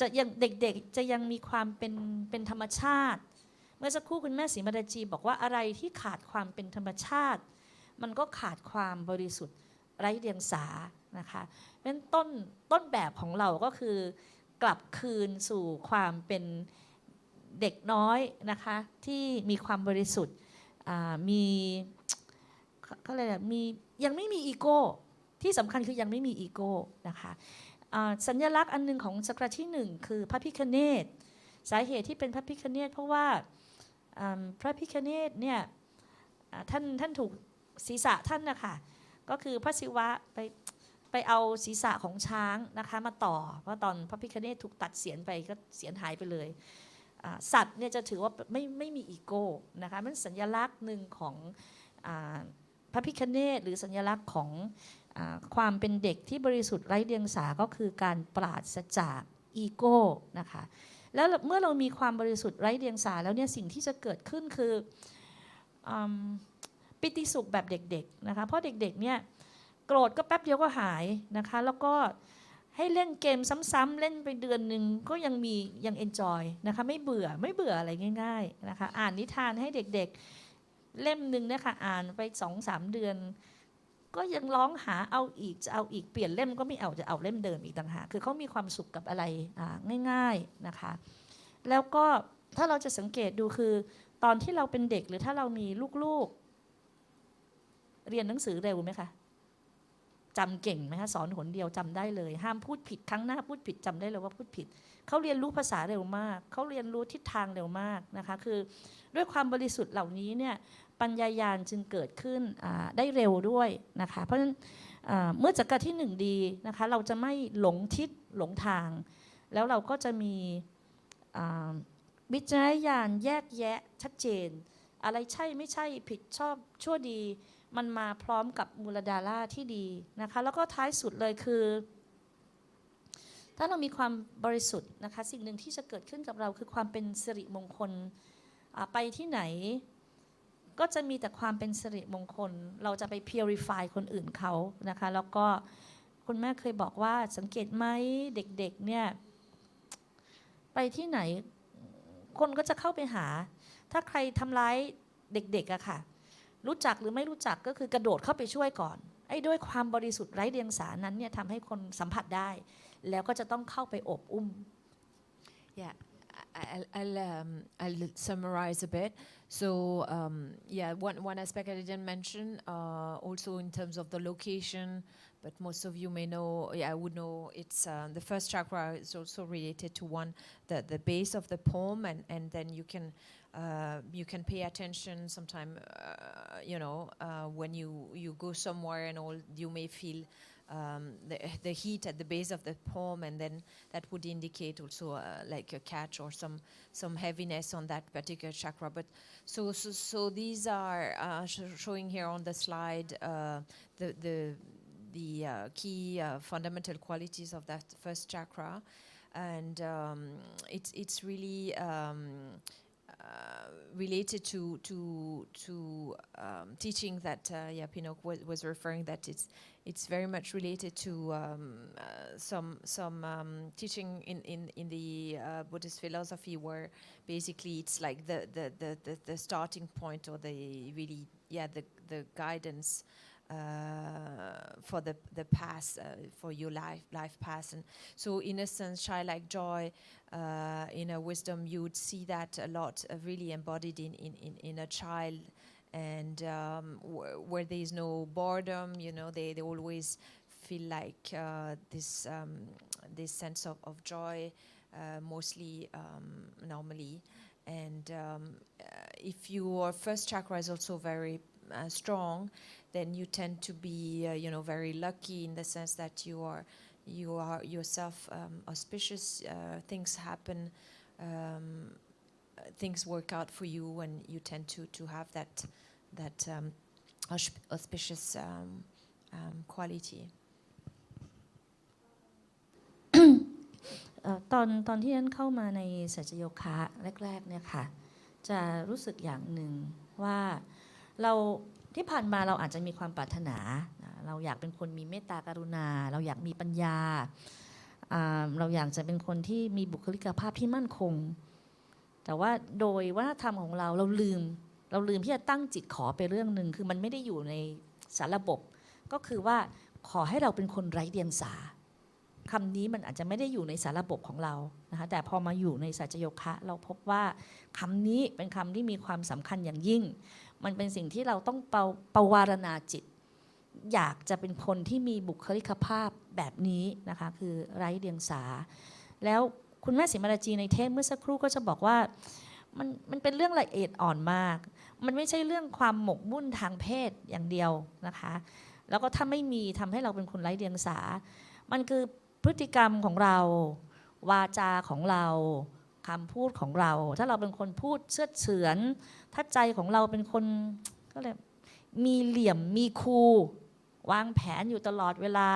จะยังเด็กๆจะยังมีความเป็นธรรมชาติเมื่อสักครู่คุณแม่ศรีมาดาจีบอกว่าอะไรที่ขาดความเป็นธรรมชาติมันก็ขาดความบริสุทธิ์ไร้เดียงสานะคะเป็นต้นแบบของเราก็คือกลับคืนสู่ความเป็นเด็กน้อยนะคะที่มีความบริสุทธิ์มีเขาเรียกมียังไม่มีอีโก้ที่สำคัญคือยังไม่มีอีโก้นะคะสัญลักษณ์อันนึงของจักระที่1คือพระพิฆเนศสาเหตุที่เป็นพระพิฆเนศเพราะว่าพระพิฆเนศเนี่ยท่านถูกศีรษะท่านนะคะก็คือพระศิวะไปเอาศีรษะของช้างนะคะมาต่อเพราะตอนพระพิฆเนศถูกตัดเสียนไปก็เสียนหายไปเลยสัตว์เนี่ยจะถือว่าไม่มีอีโก้นะคะมันสัญลักษณ์หนึ่งของพระพิฆเนศหรือสัญลักษณ์ของ ความเป็นเด็กที่บริสุทธิ์ไร้เดียงสาก็คือการปราศจากอีโก้นะคะแล้วเมื่อเรามีความบริสุทธิ์ไร้เดียงสาแล้วเนี่ยสิ่งที่จะเกิดขึ้นคือปิติสุขแบบเด็กๆนะคะเพราะเด็กๆเนี่ยโกรธก็แป๊บเดียวก็หายนะคะแล้วก็ให้เล่นเกมซ้ำๆเล่นไปเดือนหนึ่งก็ยังเอนจอยนะคะไม่เบื่ออะไรง่ายๆนะคะอ่านนิทานให้เด็กๆเล่มหนึ่งนะคะอ่านไป 2-3 เดือนก็ยังร้องหาเอาอีกจะเอาอีกเปลี่ยนเล่มก็ไม่เอาจะเอาเล่มเดิมอีกต่างหากคือเขามีความสุขกับอะไรง่ายๆนะคะแล้วก็ถ้าเราจะสังเกตดูคือตอนที่เราเป็นเด็กหรือถ้าเรามีลูกๆเรียนหนังสือเร็วไหมคะจำเก่งไหมคะสอนหนเดียวจำได้เลยห้ามพูดผิดครั้งหน้าพูดผิดจำได้เลยว่าพูดผิดเขาเรียนรู้ภาษาเร็วมากเขาเรียนรู้ทิศทางเร็วมากนะคะคือด้วยความบริสุทธิ์เหล่านี้เนี่ยปัญญาญาณจึงเกิดขึ้นได้เร็วด้วยนะคะเพราะฉะนั้นเมื่อจักระที่หนึ่งดีนะคะเราจะไม่หลงทิศหลงทางแล้วเราก็จะมีวิจารณญาณแยกแยะชัดเจนอะไรใช่ไม่ใช่ผิดชอบชั่วดีมันมาพร้อมกับมูลดาราที่ดีนะคะแล้วก็ท้ายสุดเลยคือถ้าเรามีความบริสุทธิ์นะคะสิ่งหนึ่งที่จะเกิดขึ้นกับเราคือความเป็นสิริมงคลไปที่ไหนก็จะมีแต่ความเป็นสิริมงคลเราจะไป purify คนอื่นเขานะคะแล้วก็คุณแม่เคยบอกว่าสังเกตไหมเด็กๆเนี่ยไปที่ไหนคนก็จะเข้าไปหาถ้าใครทำร้ายเด็กๆอะค่ะรู้จักหรือไม่รู้จักก็คือกระโดดเข้าไปช่วยก่อนไอ้ด้วยความบริสุทธิ์ไร้เดียงสานั้นเนี่ยทำให้คนสัมผัสได้แล้วก็จะต้องเข้าไปอบอุ้ม Yeah, I'll summarize a bit. So yeah, one aspect I didn't mention also in terms of the location, but most of you may know. Yeah, I would know. It's the first chakra is also related to the base of the palm, and then you can pay attention. Sometime when you go somewhere and all, you may feel the heat at the base of the palm, and then that would indicate also like a catch or some heaviness on that particular chakra. But so these are showing here on the slide the key fundamental qualities of that first chakra, and it's really related to teaching that Pinok was referring, that it's very much related to some teaching in the Buddhist philosophy, where basically it's like the starting point, or the guidance for the past, for your life past. And so in a sense, childlike joy, inner wisdom, you would see that a lot really embodied in a child, and where there is no boredom, they always feel like this sense of joy, mostly normally. And if your first chakra is also very strong, then you tend to be very lucky, in the sense that you are yourself auspicious. Things happen, things work out for you, and you tend to have that auspicious quality. ตอนที่ฉันเข้ามาในสัจโยคะแรกๆเนี่ยค่ะจะรู้สึกอย่างหนึ่งว่าเราที่ผ่านมาเราอาจจะมีความปรารถนาเราอยากเป็นคนมีเมตตากรุณาเราอยากมีปัญญาเราอยากจะเป็นคนที่มีบุคลิกภาพที่มั่นคงแต่ว่าโดยวัฒนธรรมของเราลืมที่จะตั้งจิตขอไปเรื่องหนึ่งคือมันไม่ได้อยู่ในสารระบบก็คือว่าขอให้เราเป็นคนไร้เดียงสาคำนี้มันอาจจะไม่ได้อยู่ในสารระบบของเรานะคะแต่พอมาอยู่ในสัจโยคะเราพบว่าคำนี้เป็นคำที่มีความสำคัญอย่างยิ่งมันเป็นสิ่งที่เราต้องปวารณาจิตอยากจะเป็นคนที่มีบุคลิกภาพแบบนี้นะคะคือไร้เดียงสาแล้วคุณแม่ศรีมาราจีในเทปเมื่อสักครู่ก็จะบอกว่ามันเป็นเรื่องละเอียดอ่อนมากมันไม่ใช่เรื่องความหมกมุ่นทางเพศอย่างเดียวนะคะแล้วก็ถ้าไม่มีทำให้เราเป็นคนไร้เดียงสามันคือพฤติกรรมของเราวาจาของเราคำพูดของเราถ้าเราเป็นคนพูดเชื่อเฉือนถ้าใจของเราเป็นคนก็เลยมีเหลี่ยมมีคู วางแผนอยู่ตลอดเวลา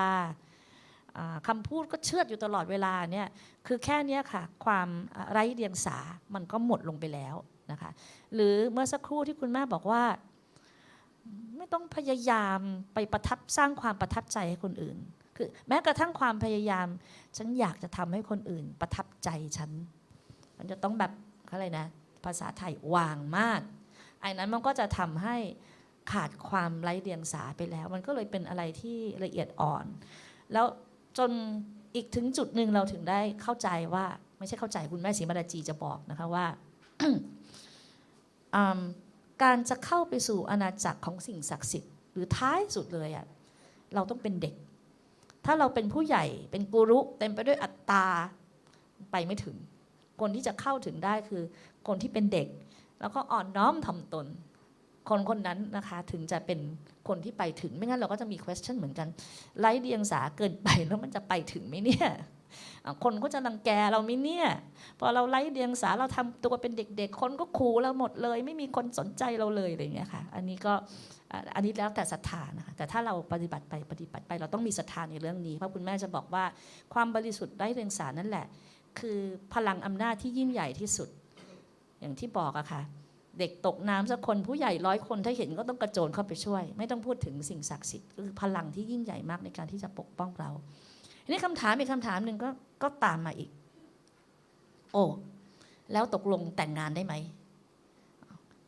คำพูดก็เชื่อดอยู่ตลอดเวลาเนี่ยคือแค่นี้ค่ะความไร้เดียงสามันก็หมดลงไปแล้วนะคะหรือเมื่อสักครู่ที่คุณแม่บอกว่าไม่ต้องพยายามไปสร้างความประทับใจให้คนอื่นคือแม้กระทั่งความพยายามฉันอยากจะทำให้คนอื่นประทับใจฉันมันจะต้องแบบอะไรนะภาษาไทยวางมากไอ้นั้นมันก็จะทำให้ขาดความไร้เดียงสาไปแล้วมันก็เลยเป็นอะไรที่ละเอียดอ่อนแล้วจนอีกถึงจุดหนึ่งเราถึงได้เข้าใจว่าไม่ใช่เข้าใจคุณแม่ศรีมาดาจีจะบอกนะคะว่า การจะเข้าไปสู่อาณาจักรของสิ่งศักดิ์สิทธิ์หรือท้ายสุดเลยอะเราต้องเป็นเด็กถ้าเราเป็นผู้ใหญ่เป็นกูรุเต็มไปด้วยอัตตาไปไม่ถึงคนที่จะเข้าถึงได้คือคนที่เป็นเด็กแล้วก็อ่อนน้อมถ่อมตนคนนั้นนะคะถึงจะเป็นคนที่ไปถึงไม่งั้นเราก็จะมี question เหมือนกันไร้เดียงสาเกินไปแล้วมันจะไปถึงไหมเนี่ยคนก็จะรังแกเราไหมเนี่ยพอเราไร้เดียงสาเราทำตัวเป็นเด็กๆคนก็ขู่เราหมดเลยไม่มีคนสนใจเราเลยอะไรอย่างเงี้ยค่ะอันนี้แล้วแต่ศรัทธานะคะแต่ถ้าเราปฏิบัติไปเราต้องมีศรัทธาในเรื่องนี้เพราะคุณแม่จะบอกว่าความบริสุทธิ์ไร้เดียงสานั่นแหละคือพลังอำนาจที่ยิ่งใหญ่ที่สุดอย่างที่บอกอะค่ะเด็กตกน้ำสักคนผู้ใหญ่100 คนถ้าเห็นก็ต้องกระโจนเข้าไปช่วยไม่ต้องพูดถึงสิ่งศักดิ์สิทธิ์คือพลังที่ยิ่งใหญ่มากในการที่จะปกป้องเราทีนี้คำถามอีกคำถามหนึ่งก็ตามมาอีกโอ้แล้วตกลงแต่งงานได้ไหม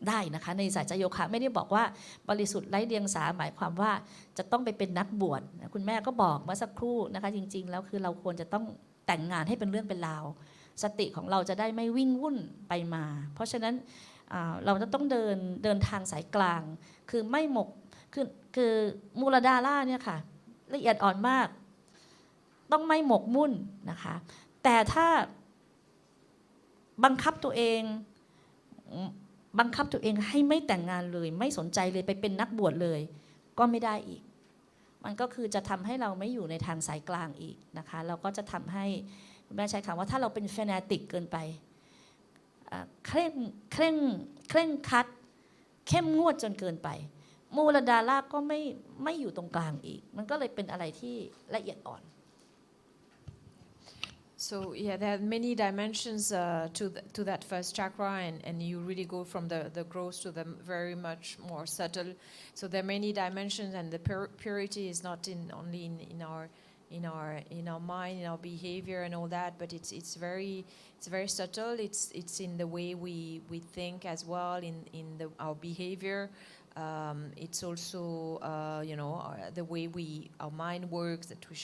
ได้นะคะในสัจจโยคะไม่ได้บอกว่าบริสุทธิ์ไร้เดียงสาหมายความว่าจะต้องไปเป็นนักบวชคุณแม่ก็บอกเมื่อสักครู่นะคะจริงๆแล้วคือเราควรจะต้องแต่งงานให้เป็นเรื่องเป็นราวสติของเราจะได้ไม่วิ่งวุ่นไปมาเพราะฉะนั้นเราจะต้องเดินทางสายกลางคือไม่หมกคือมูลดาล่าเนี่ยค่ะละเอียดอ่อนมากต้องไม่หมกมุ่นนะคะแต่ถ้าบังคับตัวเองให้ไม่แต่งงานเลยไม่สนใจเลยไปเป็นนักบวชเลยก็ไม่ได้อีกมันก็คือจะทำให้เราไม่อยู่ในทางสายกลางอีกนะคะเราก็จะทำให้แม่ใช้คำว่าถ้าเราเป็นแฟนาติกเกินไปเคร่งคัดเข้มงวดจนเกินไปมูลดาล่าก็ไม่อยู่ตรงกลางอีกมันก็เลยเป็นอะไรที่ละเอียดอ่อน So yeah, there are many dimensions to that first chakra, and you really go from the gross to the very much more subtle. So there are many dimensions, and the purity is not only in our mind, in our behavior, and all that, but it's very subtle. It's in the way we think as well, in our behavior. It's also the way our mind works, that we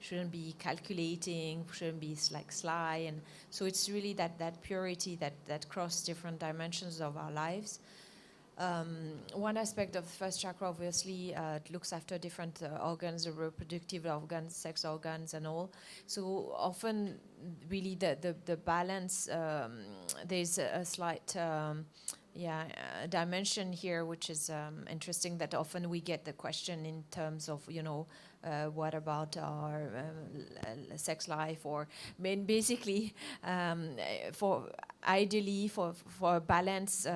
shouldn't be calculating, shouldn't be like sly, and so it's really that purity that cross different dimensions of our lives. One aspect of the first chakra, obviously, it looks after different organs, the reproductive organs, sex organs, and all. So often, really, the balance, there's a slight dimension here, which is interesting, that often we get the question in terms of, what about our sex life, or basically ideally for balance,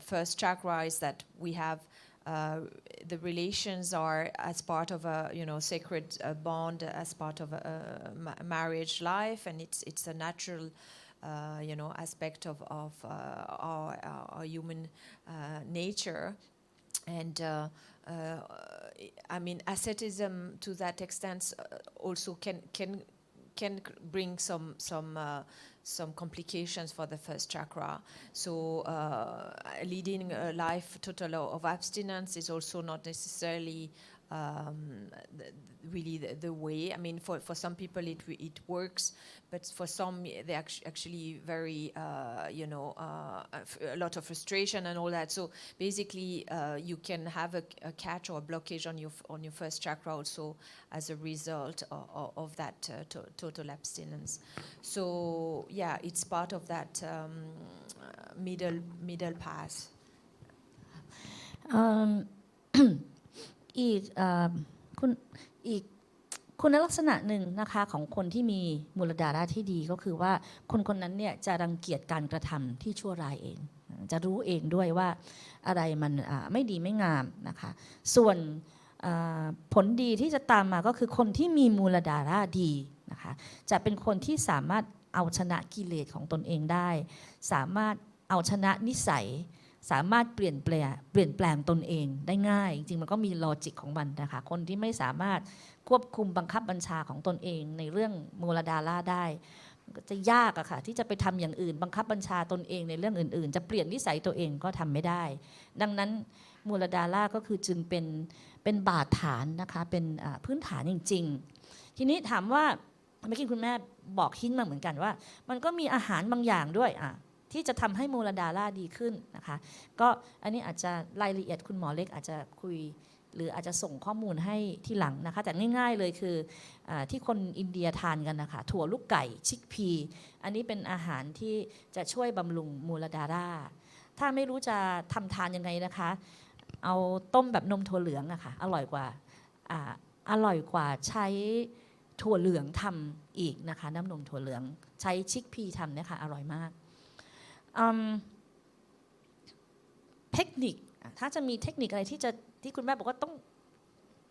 first chakra is that we have the relations are as part of a sacred bond, as part of a marriage life, and it's a natural aspect of our human nature. And I mean, asceticism to that extent also can bring some complications for the first chakra. So leading a life total of abstinence is also not necessarily really the way. I mean, for some people it works, but for some they actually very a lot of frustration and all that. So basically, you can have a catch or a blockage on your first chakra also as a result of that total abstinence. So yeah, it's part of that middle path. อีกคุณลักษณะหนึ่งนะคะของคนที่มีมูลดาราที่ดีก็คือว่าคนนั้นเนี่ยจะรังเกียจการกระทำที่ชั่วร้ายเองจะรู้เองด้วยว่าอะไรมันไม่ดีไม่งามนะคะส่วน ผลดีที่จะตามมาก็คือคนที่มีมูลดาราดีนะคะจะเป็นคนที่สามารถเอาชนะกิเลสของตนเองได้สามารถเอาชนะนิสัยสามารถเปลี่ยนแปลงตนเองได้ง่ายจริงๆมันก็มีลอจิกของมันนะคะคนที่ไม่สามารถควบคุมบังคับบัญชาของตนเองในเรื่องมูลดาราได้ก็จะยากอะค่ะที่จะไปทำอย่างอื่นบังคับบัญชาตนเองในเรื่องอื่นๆจะเปลี่ยนนิสัยตัวเองก็ทำไม่ได้ดังนั้นมูลดาราก็คือจึงเป็นบาดฐานนะคะเป็นพื้นฐานจริงๆทีนี้ถามว่าเมื่อกี้คุณแม่บอกหินมาเหมือนกันว่ามันก็มีอาหารบางอย่างด้วยที่จะทำให้มูลดาราดีขึ้นนะคะก็อันนี้อาจจะรายละเอียดคุณหมอเล็กอาจจะคุยหรืออาจจะส่งข้อมูลให้ที่หลังนะคะแต่ง่ายๆเลยคือที่คนอินเดียทานกันนะคะถั่วลูกไก่ชิกพีอันนี้เป็นอาหารที่จะช่วยบำรุงมูลดาราถ้าไม่รู้จะทำทานยังไงนะคะเอาต้มแบบนมถั่วเหลืองอะค่ะอร่อยกว่าใช้ถั่วเหลืองทำอีกนะคะน้ำนมถั่วเหลืองใช้ชิกพีทำนะคะอร่อยมากเทคนิคถ้าจะมีเทคนิคอะไรที่คุณแม่บอกว่าต้อง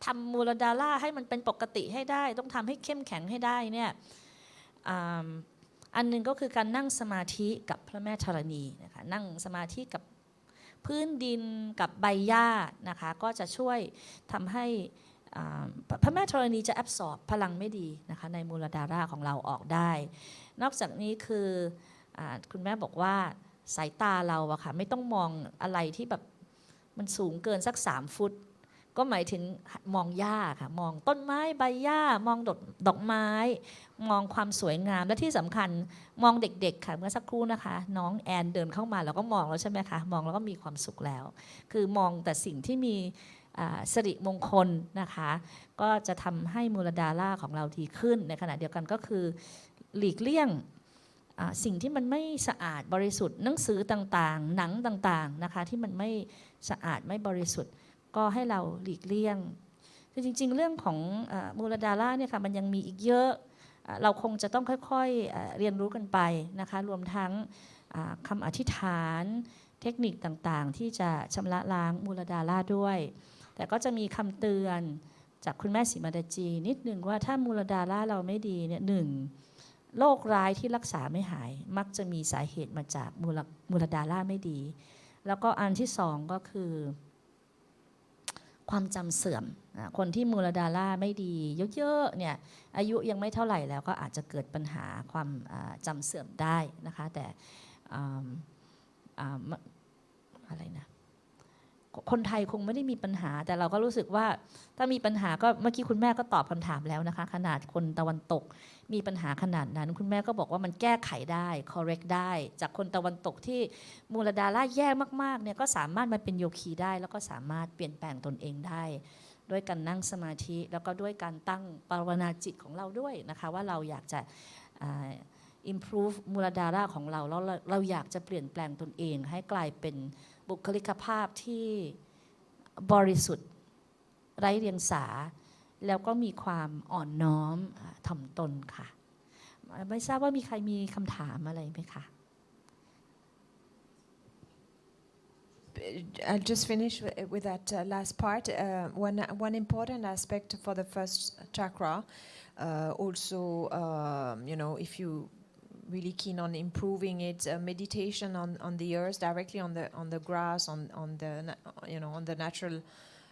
ทำมูลดาราให้มันเป็นปกติให้ได้ต้องทำให้เข้มแข็งให้ได้เนี่ยอันนึงก็คือการนั่งสมาธิกับพระแม่ธรณีนะคะนั่งสมาธิกับพื้นดินกับใบหญ้านะคะก็จะช่วยทำให้พระแม่ธรณีจะแอบสอบพลังไม่ดีนะคะในมูลดาราของเราออกได้นอกจากนี้คือคุณแม่บอกว่าสายตาเราอะค่ะไม่ต้องมองอะไรที่แบบมันสูงเกินสัก3 ฟุตก็หมายถึงมองหญ้าค่ะมองต้นไม้ใบหญ้ามองดอกไม้มองความสวยงามและที่สำคัญมองเด็กๆค่ะเมื่อสักครู่นะคะน้องแอนเดินเข้ามาเราก็มองแล้วใช่ไหมคะมองแล้วก็มีความสุขแล้วคือมองแต่สิ่งที่มีสิริมงคลนะคะก็จะทำให้มูลดาราของเราดีขึ้นในขณะเดียวกันก็คือหลีกเลี่ยงสิ่งที่มันไม่สะอาดบริสุทธิ์หนังสือต่างๆหนังต่างๆนะคะที่มันไม่สะอาดไม่บริสุทธิ์ก็ให้เราหลีกเลี่ยงคือจริงๆเรื่องของมูลดาราเนี่ยค่ะมันยังมีอีกเยอะเราคงจะต้องค่อยๆเรียนรู้กันไปนะคะรวมทั้งคำอธิษฐานเทคนิคต่างๆที่จะชำระล้างมูลดาราด้วยแต่ก็จะมีคำเตือนจากคุณแม่ศรีมาดาจีนิดนึงว่าถ้ามูลดาราเราไม่ดีเนี่ยโรคร้ายที่รักษาไม่หายมักจะมีสาเหตุมาจากมูลดาราไม่ดีแล้วก็อันที่2ก็คือความจำเสื่อมคนที่มูลดาราไม่ดีเยอะๆเนี่ยอายุยังไม่เท่าไหร่แล้วก็อาจจะเกิดปัญหาความจำเสื่อมได้นะคะแต่อะไรนะคนไทยคงไม่ได้มีปัญหาแต่เราก็รู้สึกว่าถ้ามีปัญหาก็เมื่อกี้คุณแม่ก็ตอบคำถามแล้วนะคะขนาดคนตะวันตกมีปัญหาขนาดนั้นคุณแม่ก็บอกว่ามันแก้ไขได้ correct ได้จากคนตะวันตกที่มูลดาราแย่มากๆเนี่ยก็สามารถมาเป็นโยคีได้แล้วก็สามารถเปลี่ยนแปลงตนเองได้ด้วยการนั่งสมาธิแล้วก็ด้วยการตั้งภาวนาจิตของเราด้วยนะคะว่าเราอยากจะimprove มูลดาราของเราแล้วเราอยากจะเปลี่ยนแปลงตนเองให้กลายเป็นบุคลิกภาพที่บริสุทธิ์ไร้เดียงสาแล้วก็มีความอ่อนน้อมถ่อมตนค่ะไม่ทราบว่ามีใครมีคำถามอะไรไหมคะ I'll just finish with that last part. One important aspect for the first chakra, also, if you really keen on improving it, meditation on the earth, directly on the grass, on the natural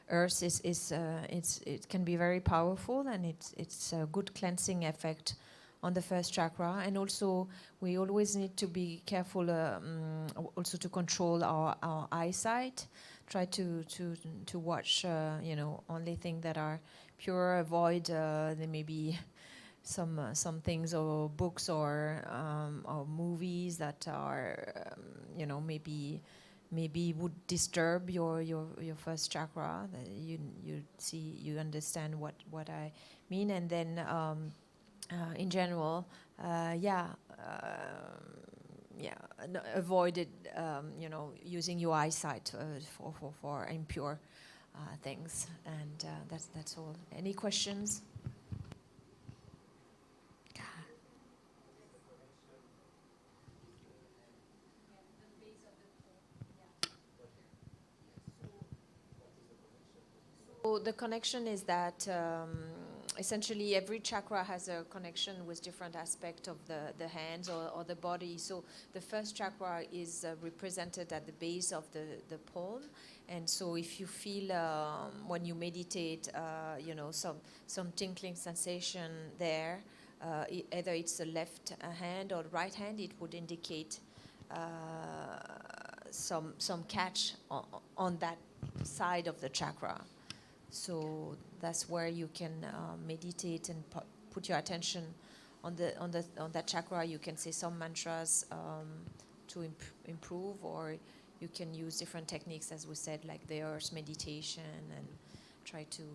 earth it can be very powerful, and it's a good cleansing effect on the first chakra. And also we always need to be careful also to control our eyesight. Try to watch only things that are pure. Avoid there may be some things or books or movies that are maybe would disturb your first chakra. You understand what I mean. And then in general, avoid it, using your eyesight for impure things. And that's all. Any questions? the connection is that essentially every chakra has a connection with different aspect of the hands or the body. So the first chakra is represented at the base of the palm, and so if you feel when you meditate, some tingling sensation there, either it's the left hand or right hand, it would indicate some catch on that side of the chakra. So that's where you can meditate and put your attention on that chakra. You can say some mantras to improve, or you can use different techniques, as we said, like the earth meditation, and try to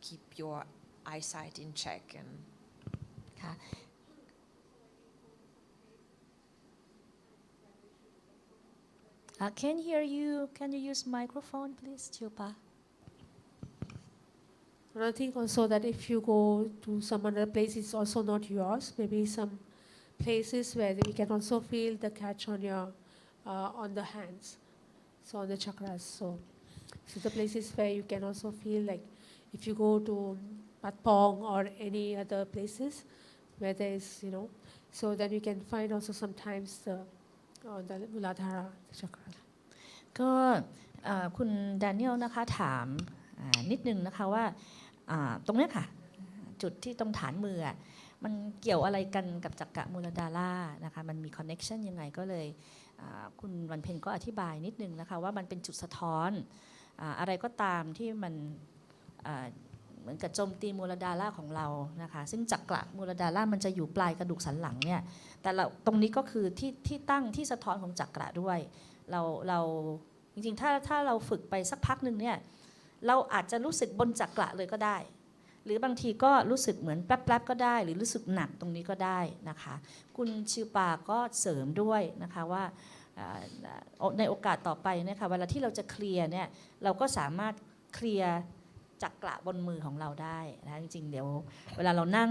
keep your eyesight in check. And ค่ะ Can hear you. Can you use microphone, please, Chilpa? And I think also that if you go to some other place, it's also not yours. Maybe some places where you can also feel the catch on your on the hands, so on the chakras. So the places where you can also feel like if you go to Patpong or any other places where there is, so then you can find also sometimes the Muladhara chakra. ก็คุณแดเนียลนะคะถามนิดนึงนะคะว่าตรงนี้ค่ะจุดที่ตรงฐานมือมันเกี่ยวอะไรกันกับจักระมูลดารานะคะมันมีคอนเน็กชันยังไงก็เลยคุณวันเพ็ญก็อธิบายนิดนึงนะคะว่ามันเป็นจุดสะท้อนอะไรก็ตามที่มันเหมือนกับโจมตีมูลดาราของเรานะคะซึ่งจักระมูลดารามันจะอยู่ปลายกระดูกสันหลังเนี่ยแต่ตรงนี้ก็คือที่ตั้งที่สะท้อนของจักระด้วยเราจริงๆถ้าเราฝึกไปสักพักหนึ่งเนี่ยเราอาจจะรู้สึกบนจักระเลยก็ได้หรือบางทีก็รู้สึกเหมือนแป๊บๆก็ได้หรือรู้สึกหนักตรงนี้ก็ได้นะคะคุณชิวปาก็เสริมด้วยนะคะว่าในโอกาสต่อไปนะคะเวลาที่เราจะเคลียร์เนี่ยเราก็สามารถเคลียร์จักระบนมือของเราได้นะจริงๆเดี๋ยวเวลาเรานั่ง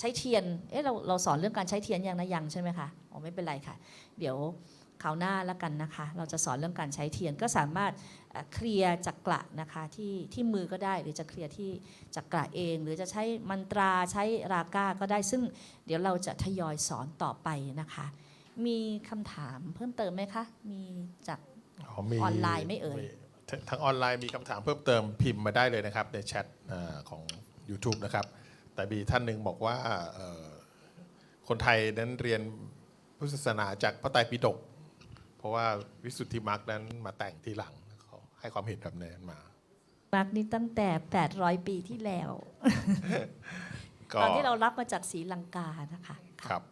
ใช้เทียนเราสอนเรื่องการใช้เทียนยังใช่ไหมคะอ๋อไม่เป็นไรค่ะเดี๋ยวคราวหน้าแล้วกันนะคะเราจะสอนเรื่องการใช้เทียนก็สามารถเคลียร์จักระนะคะที่มือก็ได้หรือจะเคลียร์ที่จักระเองหรือจะใช้มันตราใช้ราก้าก็ได้ซึ่งเดี๋ยวเราจะทยอยสอนต่อไปนะคะมีคำถามเพิ่มเติมไหมคะมีจากออนไลน์ไม่เอ่ยทางออนไลน์มีคำถามเพิ่มเติมพิมพ์มาได้เลยนะครับในแชทของ YouTube นะครับแต่มีท่านหนึ่งบอกว่าคนไทยนั้นเรียนพุทธศาสนาจากพระไตรปิฎกเพราะว่าวิสุทธิมรรคนั้นมาแต่งทีหลังเขาให้ความเห็นแบบนั้นมามรรคนี้ตั้งแต่800 ปีที่แล้วตอนที่เรารับมาจากศรีลังกานะคะครับ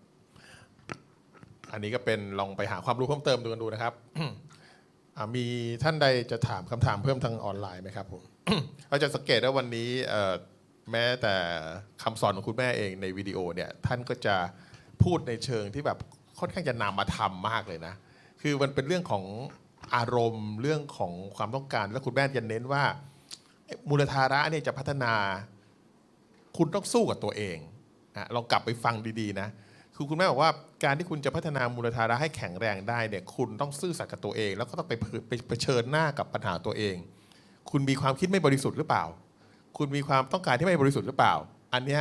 อันนี้ก็เป็นลองไปหาความรู้เพิ่มเติมดูกันดูนะครับ มีท่านใดจะถามคำถามเพิ่มทางออนไลน์ไหมครับผม เราจะสังเกตว่าวันนี้แม้แต่คำสอนของคุณแม่เองในวิดีโอเนี่ยท่านก็จะพูดในเชิงที่แบบค่อนข้างจะนำมาทำมากเลยนะคือมันเป็นเรื่องของอารมณ์เรื่องของความต้องการและคุณแม่จะเน้นว่ามูลธาระเนี่ยจะพัฒนาคุณต้องสู้กับตัวเองลองกลับไปฟังดีๆนะคือคุณแม่บอกว่าการที่คุณจะพัฒนามูลธาระให้แข็งแรงได้เนี่ยคุณต้องซื่อสัตย์กับตัวเองแล้วก็ต้องไปเผชิญหน้ากับปัญหาตัวเองคุณมีความคิดไม่บริสุทธิ์หรือเปล่าคุณมีความต้องการที่ไม่บริสุทธิ์หรือเปล่าอันนี้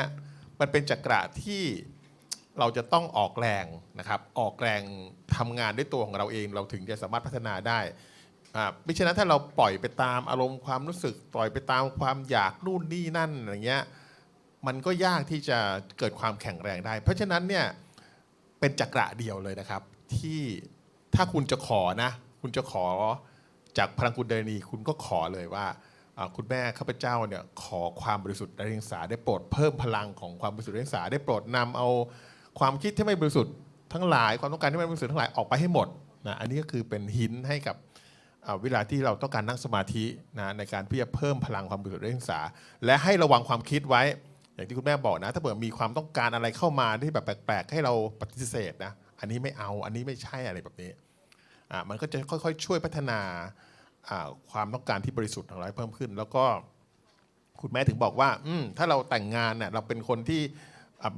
มันเป็นจักระที่เราจะต้องออกแรงนะครับออกแรงทำงานด้วยตัวของเราเองเราถึงจะสามารถพัฒนาได้ไม่เช่นนั้นถ้าเราปล่อยไปตามอารมณ์ความรู้สึกปล่อยไปตามความอยากนู่นนี่นั่นอย่างเงี้ยมันก็ยากที่จะเกิดความแข็งแรงได้เพราะฉะนั้นเนี่ยเป็นจักระเดียวเลยนะครับที่ถ้าคุณจะขอนะคุณจะขอจากพลังกุณดาลินีคุณก็ขอเลยว่าคุณแม่ข้าพเจ้าเนี่ยขอความบริสุทธิ์ไร้เดียงสาได้โปรดเพิ่มพลังของความบริสุทธิ์ไร้เดียงสาได้โปรดนำเอาความคิดที่ไม่บริสุทธิ์ทั้งหลายความต้องการที่ไม่บริสุทธิ์ทั้งหลายออกไปให้หมดนะอันนี้ก็คือเป็นหินให้กับเวลาที่เราต้องการนั่งสมาธินะในการที่จะเพิ่มพลังความบริสุทธิ์ไร้เดียงสาและให้ระวังความคิดไว้อย่างที่คุณแม่บอกนะถ้าเกิดมีความต้องการอะไรเข้ามาที่แบบแปลกๆให้เราปฏิเสธนะอันนี้ไม่เอาอันนี้ไม่ใช่อะไรแบบนี้มันก็จะค่อยๆช่วยพัฒนาความต้องการที่บริสุทธิ์ของเราเพิ่มขึ้นแล้วก็คุณแม่ถึงบอกว่าถ้าเราแต่งงานเนี่ยเราเป็นคนที่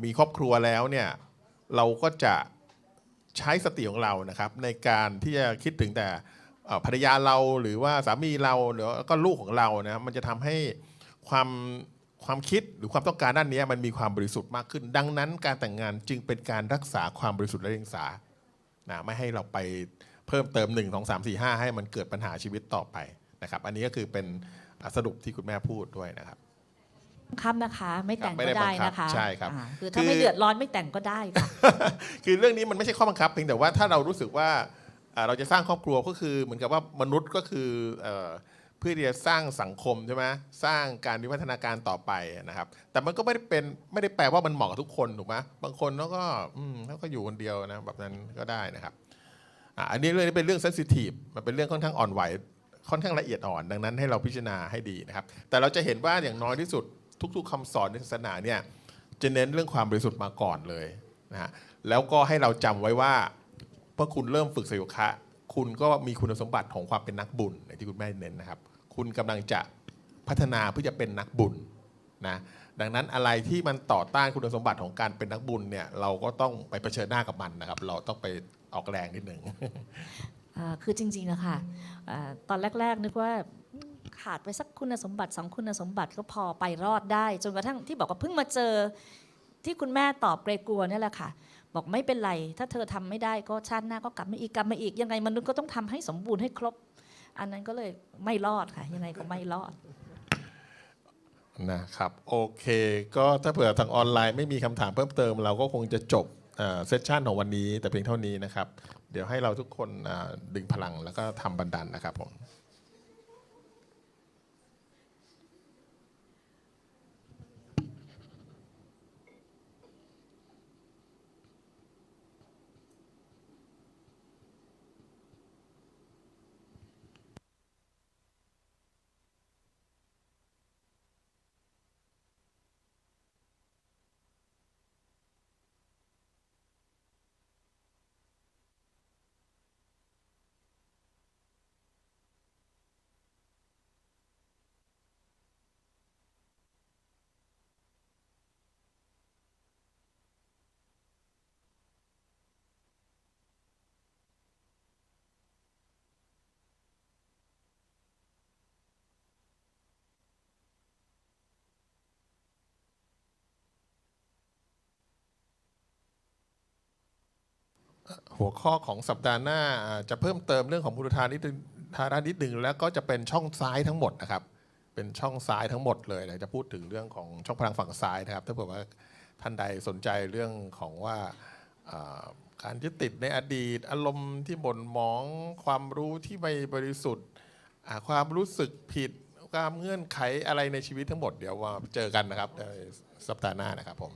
มีครอบครัวแล้วเนี่ยเราก็จะใช้สติของเรานะครับในการที่จะคิดถึงแต่ ภรรยาเราหรือว่าสามีเราหรือก็ลูกของเรานะมันจะทำให้ความคิดหรือความต้องการด้านนี้มันมีความบริสุทธิ์มากขึ้นดังนั้นการแต่งงานจึงเป็นการรักษาความบริสุทธิ์และเรียงสานะไม่ให้เราไปเพิ่มเติม1 2 3 4 5ให้มันเกิดปัญหาชีวิตต่อไปนะครับอันนี้ก็คือเป็นสรุปที่คุณแม่พูดด้วยนะครับคับนะคะไม่แต่ง ไม่ ก็ ได้บั ได้ งคับ นะคะ ใช่ครับ คือถ้าไม่เดือดร้อนไม่แต่งก็ได้ค่ะ คือเรื่องนี้มันไม่ใช่ข้อบังคับเพียงแต่ว่าถ้าเรารู้สึกว่าเราจะสร้างครอบครัวก็คือเหมือนกับว่ามนุษย์ก็คือเพื่อที่จะสร้างสังคมใช่ไหมสร้างการวิวัฒนาการต่อไปนะครับแต่มันก็ไม่ได้แปลว่ามันเหมาะกับทุกคนถูกไหมบางคนเขาก็อยู่คนเดียวนะแบบนั้นก็ได้นะครับอันนี้เรื่องนี้เป็นเรื่องเซนซิทีฟมันเป็นเรื่องค่อนข้างอ่อนไหวค่อนข้างละเอียดอ่อนดังนั้นให้เราพิจารณาให้ดีนะครับแต่เราจะเห็นว่าอย่างน้อยที่สุดทุกๆคำสอนในศาสนาเนี่ยจะเน้นเรื่องความบริสุทธิ์มาก่อนเลยนะฮะแล้วก็ให้เราจำไว้ว่าเมื่อคุณเริ่มฝึกสโยคะคุณก็มีคุณสมบัติของความเป็นนักบุญในที่คุณแม่เน้นนะครับคุณกำลังจะพัฒนาเพื่อจะเป็นนักบุญนะดังนั้นอะไรที่มันต่อต้านคุณสมบัติของการเป็นนักบุญเนี่ยเราก็ต้องไปเผชิญหน้ากับมันนะครับเราต้องไปออกแรงนิดหนึ่ง คือจริงๆอะค่ะตอนแรกๆนึกว่าขาดไปสักคุณสมบัติ2คุณสมบัติก็พอไปรอดได้จนกระทั่งที่บอกว่าเพิ่งมาเจอที่คุณแม่ตอบเกรงกลัวนี่แหละค่ะบอกไม่เป็นไรถ้าเธอทำไม่ได้ก็ชาติหน้าก็กลับมาอีกยังไงมนุษย์ก็ต้องทำให้สมบูรณ์ให้ครบอันนั้นก็เลยไม่รอดค่ะยังไงก็ไม่รอดนะครับโอเคก็ถ้าเผื่อทางออนไลน์ไม่มีคำถามเพิ่มเติมเราก็คงจะจบเซสชันของวันนี้แต่เพียงเท่านี้นะครับเดี๋ยวให้เราทุกคนดึงพลังแล้วก็ทำบันดาลนะครับผมหัวข้อของสัปดาห์หน้าจะเพิ่มเติมเรื่องของพุทธทาสนิดนึงแล้วก็จะเป็นช่องซ้ายทั้งหมดนะครับเป็นช่องซ้ายทั้งหมดเลยจะพูดถึงเรื่องของช่องพลังฝั่งซ้ายนะครับถ้าเผื่อว่าท่านใดสนใจเรื่องของว่าการยึดติดในอดีตอารมณ์ที่หม่นหมองความรู้ที่ไม่บริสุทธิ์ความรู้สึกผิดความเงื่อนไขอะไรในชีวิตทั้งหมดเดี๋ยวมาเจอกันนะครับในสัปดาห์หน้านะครับผม